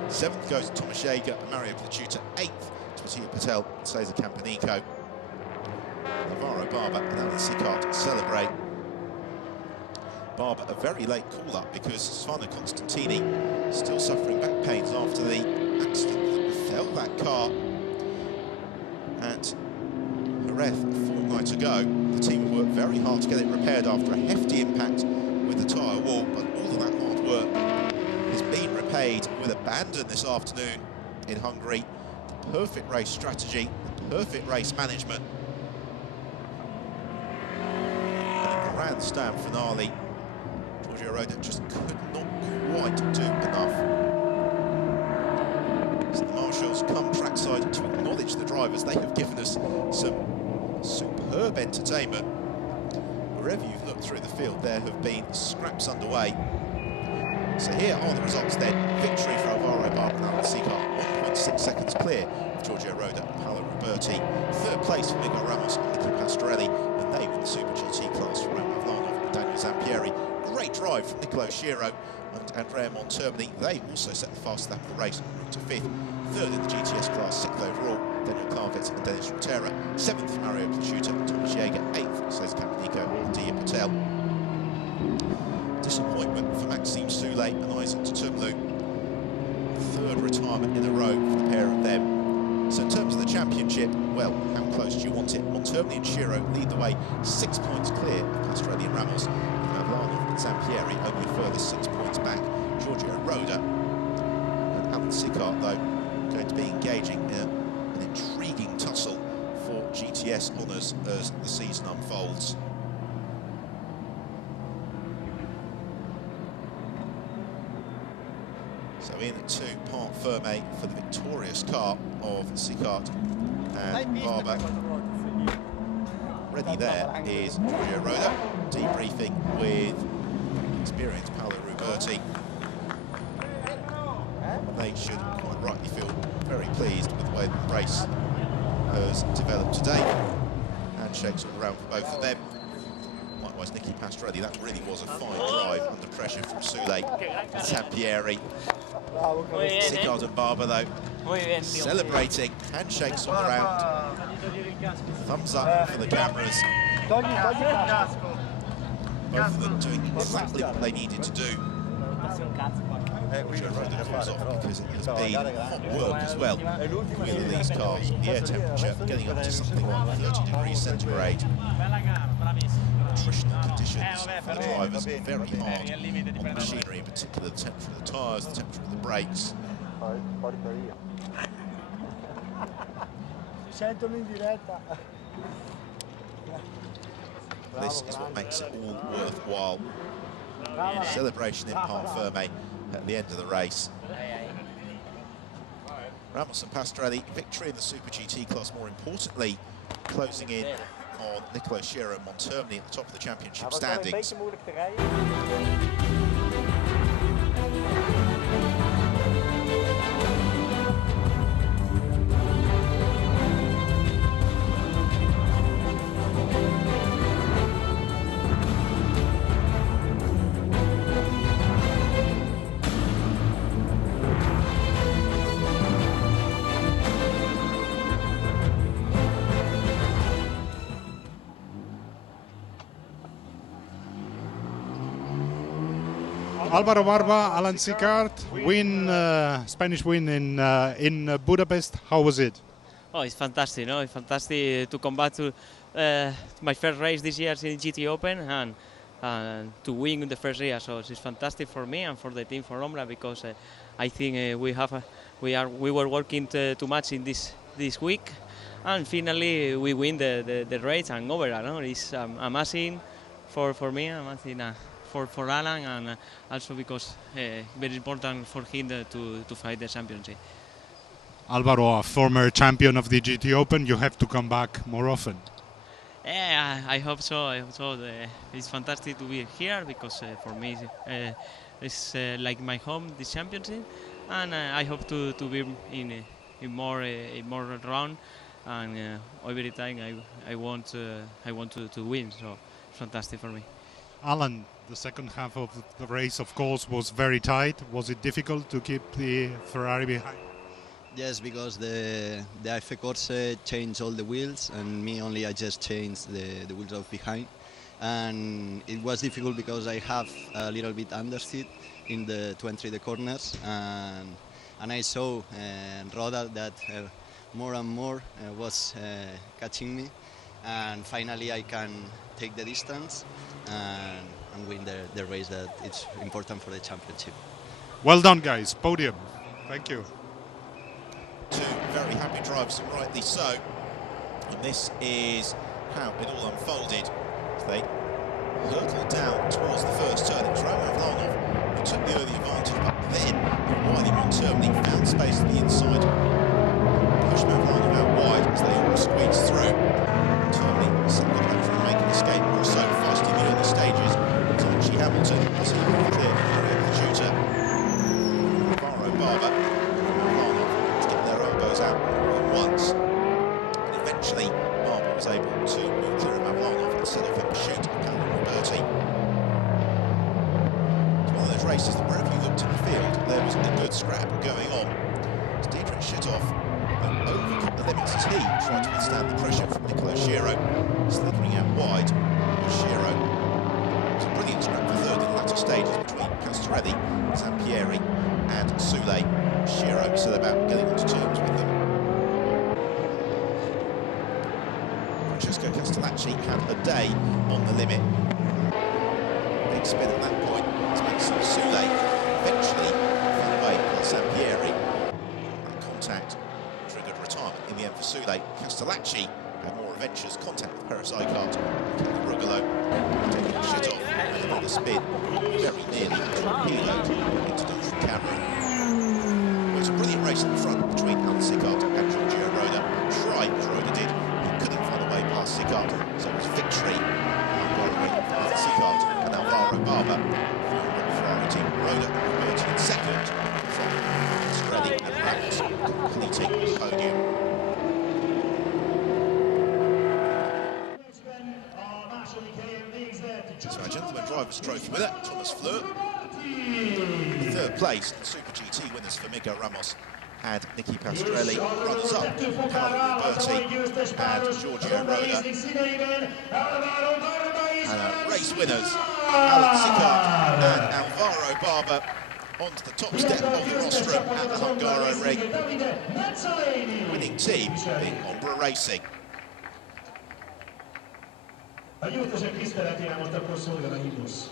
7th goes to Thomas Jaeger and Mario Placiuta. 8th to Mattia Patel and Cesar Campanico. Alvaro Barber and Alan Sicart celebrate. Barber a very late call-up because Svana Constantini still suffering back pains after the accident that befell that car at Jerez a fortnight ago. The team have worked very hard to get it repaired after a hefty impact with the tyre wall, but all of that hard work has been repaid with abandon this afternoon in Hungary. The perfect race strategy, the perfect race management. And a grandstand finale. Giorgio Roda just could not quite do enough. As the marshals come trackside to acknowledge the drivers, they have given us some superb entertainment. Wherever you've looked through the field, there have been scraps underway. So here are the results then. Victory for Alvaro Barber and Alan Sicart, 1.6 seconds clear of Giorgio Roda and Paolo Roberti. Third place for Miguel Ramos and Nicky Pastorelli, and they win the Super GT class for Roman Vlanov and Daniel Zampieri. Great drive from Nicolo Schiro and Andrea Montermini. They also set the fastest lap of the race en route to 5th. Third in the GTS class, 6th overall, Daniel Carvet and Dennis Rotera. 7th, Mario Placiuta and Thomas Jaeger. 8th, Cesar Caponico and Dia Patel. Disappointment for Maxime Soule and Isaac Tutumlu. Third retirement in a row for the pair of them. So in terms of the championship, well, how close do you want it? Montermini and Schiro lead the way, 6 points clear of Pastorelli and Ramos. And Vlanov and Zampieri only a further 6 points back. Giorgio Roda and Alan Sicart, though, going to be engaging in an intriguing tussle for GTS honours as the season unfolds. So in to Parc Ferme for the victorious car of Sicart and Barber. Ready there is Giorgio Roda, debriefing with experienced Paolo Roberti. They should quite rightly feel very pleased with the way the race has developed today. Handshakes all around for both of them. Likewise, Nicky Pastorelli, that really was a fine drive under pressure from Soule and Zampieri. Sicart and Barber, though, celebrating, handshakes all around. Thumbs up for the cameras. Both of them doing exactly what they needed to do. Giorgio Roda falls off because it has been hot work as well. Wheeling these cars, the air temperature getting up to something like 30 degrees centigrade. Nutritional conditions for the drivers, very hard on the machinery, in particular the temperature of the tyres, the temperature of the brakes. This is what makes it all worthwhile. Celebration in Parc Ferme at the end of the race. Ramos and Pastorelli, victory in the Super GT class, more importantly, closing in on Nicolo Schiro and Montermini at the top of the championship standings. Alvaro Barba, Alan Sicart, Spanish win in Budapest. How was it? Oh, it's fantastic, no? It's fantastic to come back to my first race this year in GTOpen and to win in the first year. So it's fantastic for me and for the team for Ombra, because I think we were working too much in this week, and finally we win the race and overall. No? It's amazing for me, amazing. For Alan, and also because very important for him to fight the championship. Alvaro, a former champion of the GTOpen, you have to come back more often. Yeah, I hope so. It's fantastic to be here, because for me it's like my home, this championship, and I hope to be in more round, and every time I want to win. So it's fantastic for me. Alan, the second half of the race, of course, was very tight. Was it difficult to keep the Ferrari behind? Yes, because the AF Corse changed all the wheels, and I just changed the wheels of behind. And it was difficult because I have a little bit understeer to enter the corners, and I saw Roda that more and more was catching me, and finally I can take the distance and win the race that it's important for the championship. Well done, guys. Podium. Thank you. Two very happy drivers, and rightly so. And this is how it all unfolded. They hurtled down towards the first turn. It was Roman Vlanov who took the early advantage, but then Wiley Montermini found space to the inside. Pushed Vlanov out wide as they all squeezed through. Montermini set the platform to make an escape, or so feisty in the early stages. Hamilton as he cleared Mario Placiuta. set off in pursuit of Paolo Roberti. It's one of those races that wherever you looked in the field, there was a good scrap going on. As Dietrich Schittoff overcut the limits as he tried to withstand the pressure from Nicolo Schiro, slithering out wide. Schiro was a brilliant scrap for third in the latter stages between Pastorelli, Zampieri and Soule. Schiro set about getting onto terms with them. Francesco Castellacci had a day on the limit. Big spin at that point to make Soule eventually fell away by Zampieri. That contact triggered retirement in the end for Soule. Castellacci had more adventures, contact with Peres Eichhardt and Rugolo, taking the shit off and another spin, very nearly torpedoed into Dunford Cameron. It was a brilliant race at the front between Alan Sickart and Giorgio Roda. Tried as Roda did, he couldn't find a way past Sickart, so it was victory for Alan Sickart and Alvaro Barber for the Ferrari team. Roda and Roberti in second from Pastorelli and Ramos completing the podium. So our Gentleman Drivers' Trophy winner, Thomas Fleur. In third place, Super GT winners for Miguel Ramos and Nicky Pastorelli. Runners up, Paolo Roberti and Giorgio Roda. And our race winners, Alan Sickart and Alvaro Barber, onto the top step of the rostrum at the Hungaroring. Winning team being Ombra Racing. A győztesek tiszteletére most akkor szóljon a himnusz.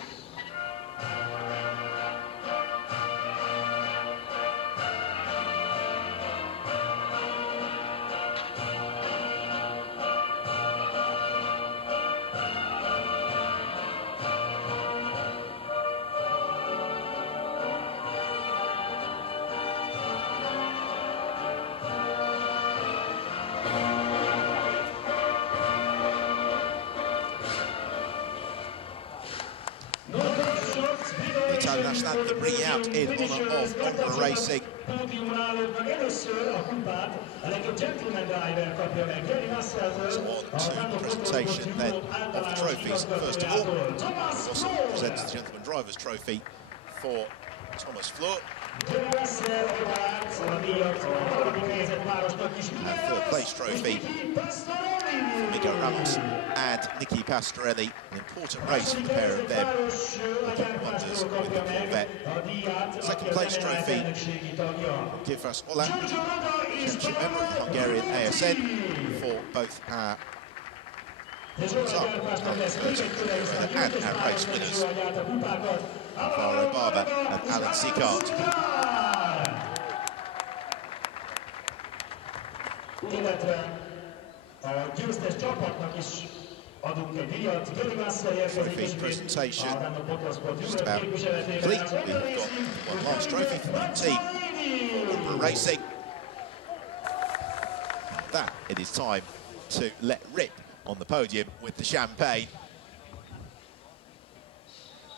Italian national anthem bringing out in honour of Ombra Racing. So on to the presentation then of the trophies. First of all, Rosso presents the Gentleman Drivers' Trophy for Thomas Fleur. And third place trophy for Miguel Ramos and Nicky Pastorelli. An important race for the pair of them, making wonders with the Corvette. Second place trophy from Kifras Ola, championship member of the Hungarian ASN, for both our and our race winners, Alvaro Barber and Alan Sickart. Trophy presentation just about complete. We've got one last trophy for the team for Ombra Racing. That it is time to let rip on the podium with the champagne.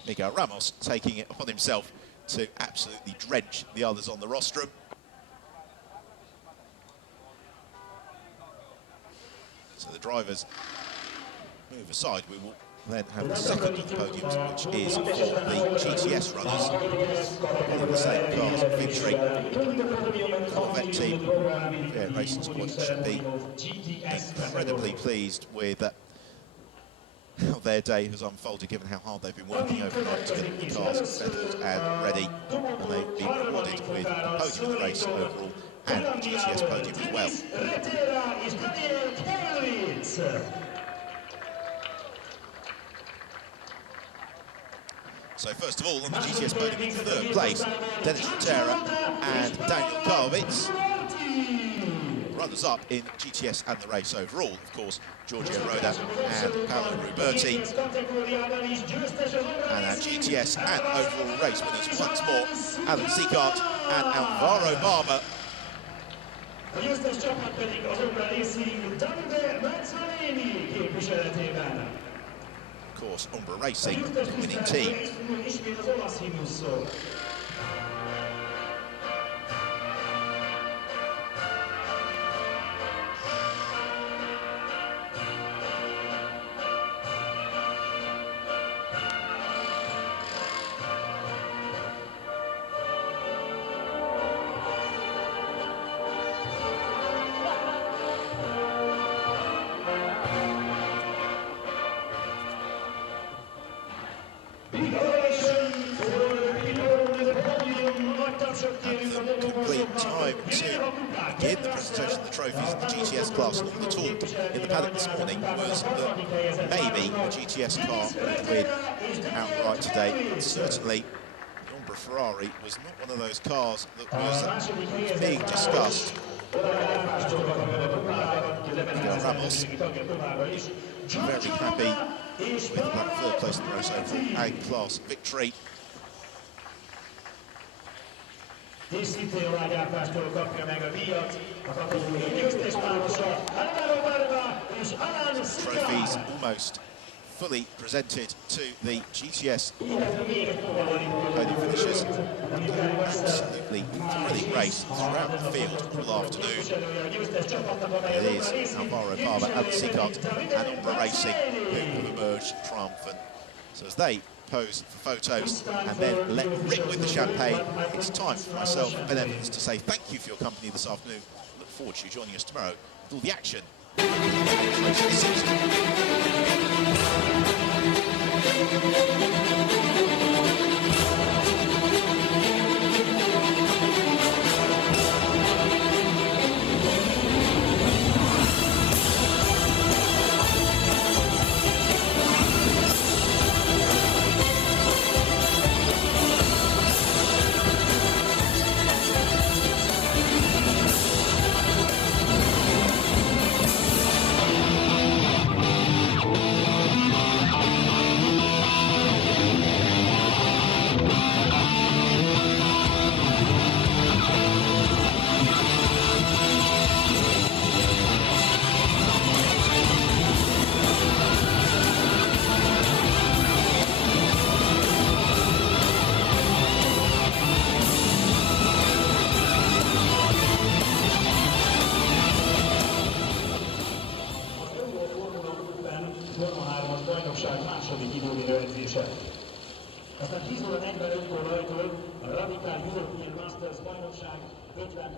Miguel Ramos taking it upon himself to absolutely drench the others on the rostrum. So the drivers move aside. We will then have the second of the podiums, which is for the GTS runners. In the same cars of victory. Corvette team, yeah, Racing Squad should be incredibly pleased with how their day has unfolded, given how hard they've been working overnight to get the cars settled and ready. And they've been rewarded with the podium of the race overall and the GTS podium as well. So first of all, on the GTS podium in third place, Dennis Rotera and Daniel Karwitz. Runners-up in GTS and the race overall, of course, Giorgio Roda and Paolo Roberti. And our GTS and overall race winners once more, Alan Sickart and Alvaro Barber. Of course, Ombra Racing, the winning team. anthem complete. Time to begin the presentation of the trophies in the GTS class. And all the talk in the paddock this morning was that maybe a GTS car would win outright today. And certainly the Umbra Ferrari was not one of those cars that was being discussed. Miguel Ramos very happy with that third place in the race overall and class victory. Trophies almost fully presented to the GTS podium finishers. Absolutely thrilling race throughout the field all afternoon. It is Alvaro Barber, Alan Seacott and Umbra Racing who have emerged triumphant. So as they pose for photos and then let rip with the champagne, it's time for myself and Ben Evans to say thank you for your company this afternoon. Look forward to you joining us tomorrow with all the action. Második időmérő edzése. Aztán 10 óra 45-kor rajtól a Radical European Masters bajnokság 50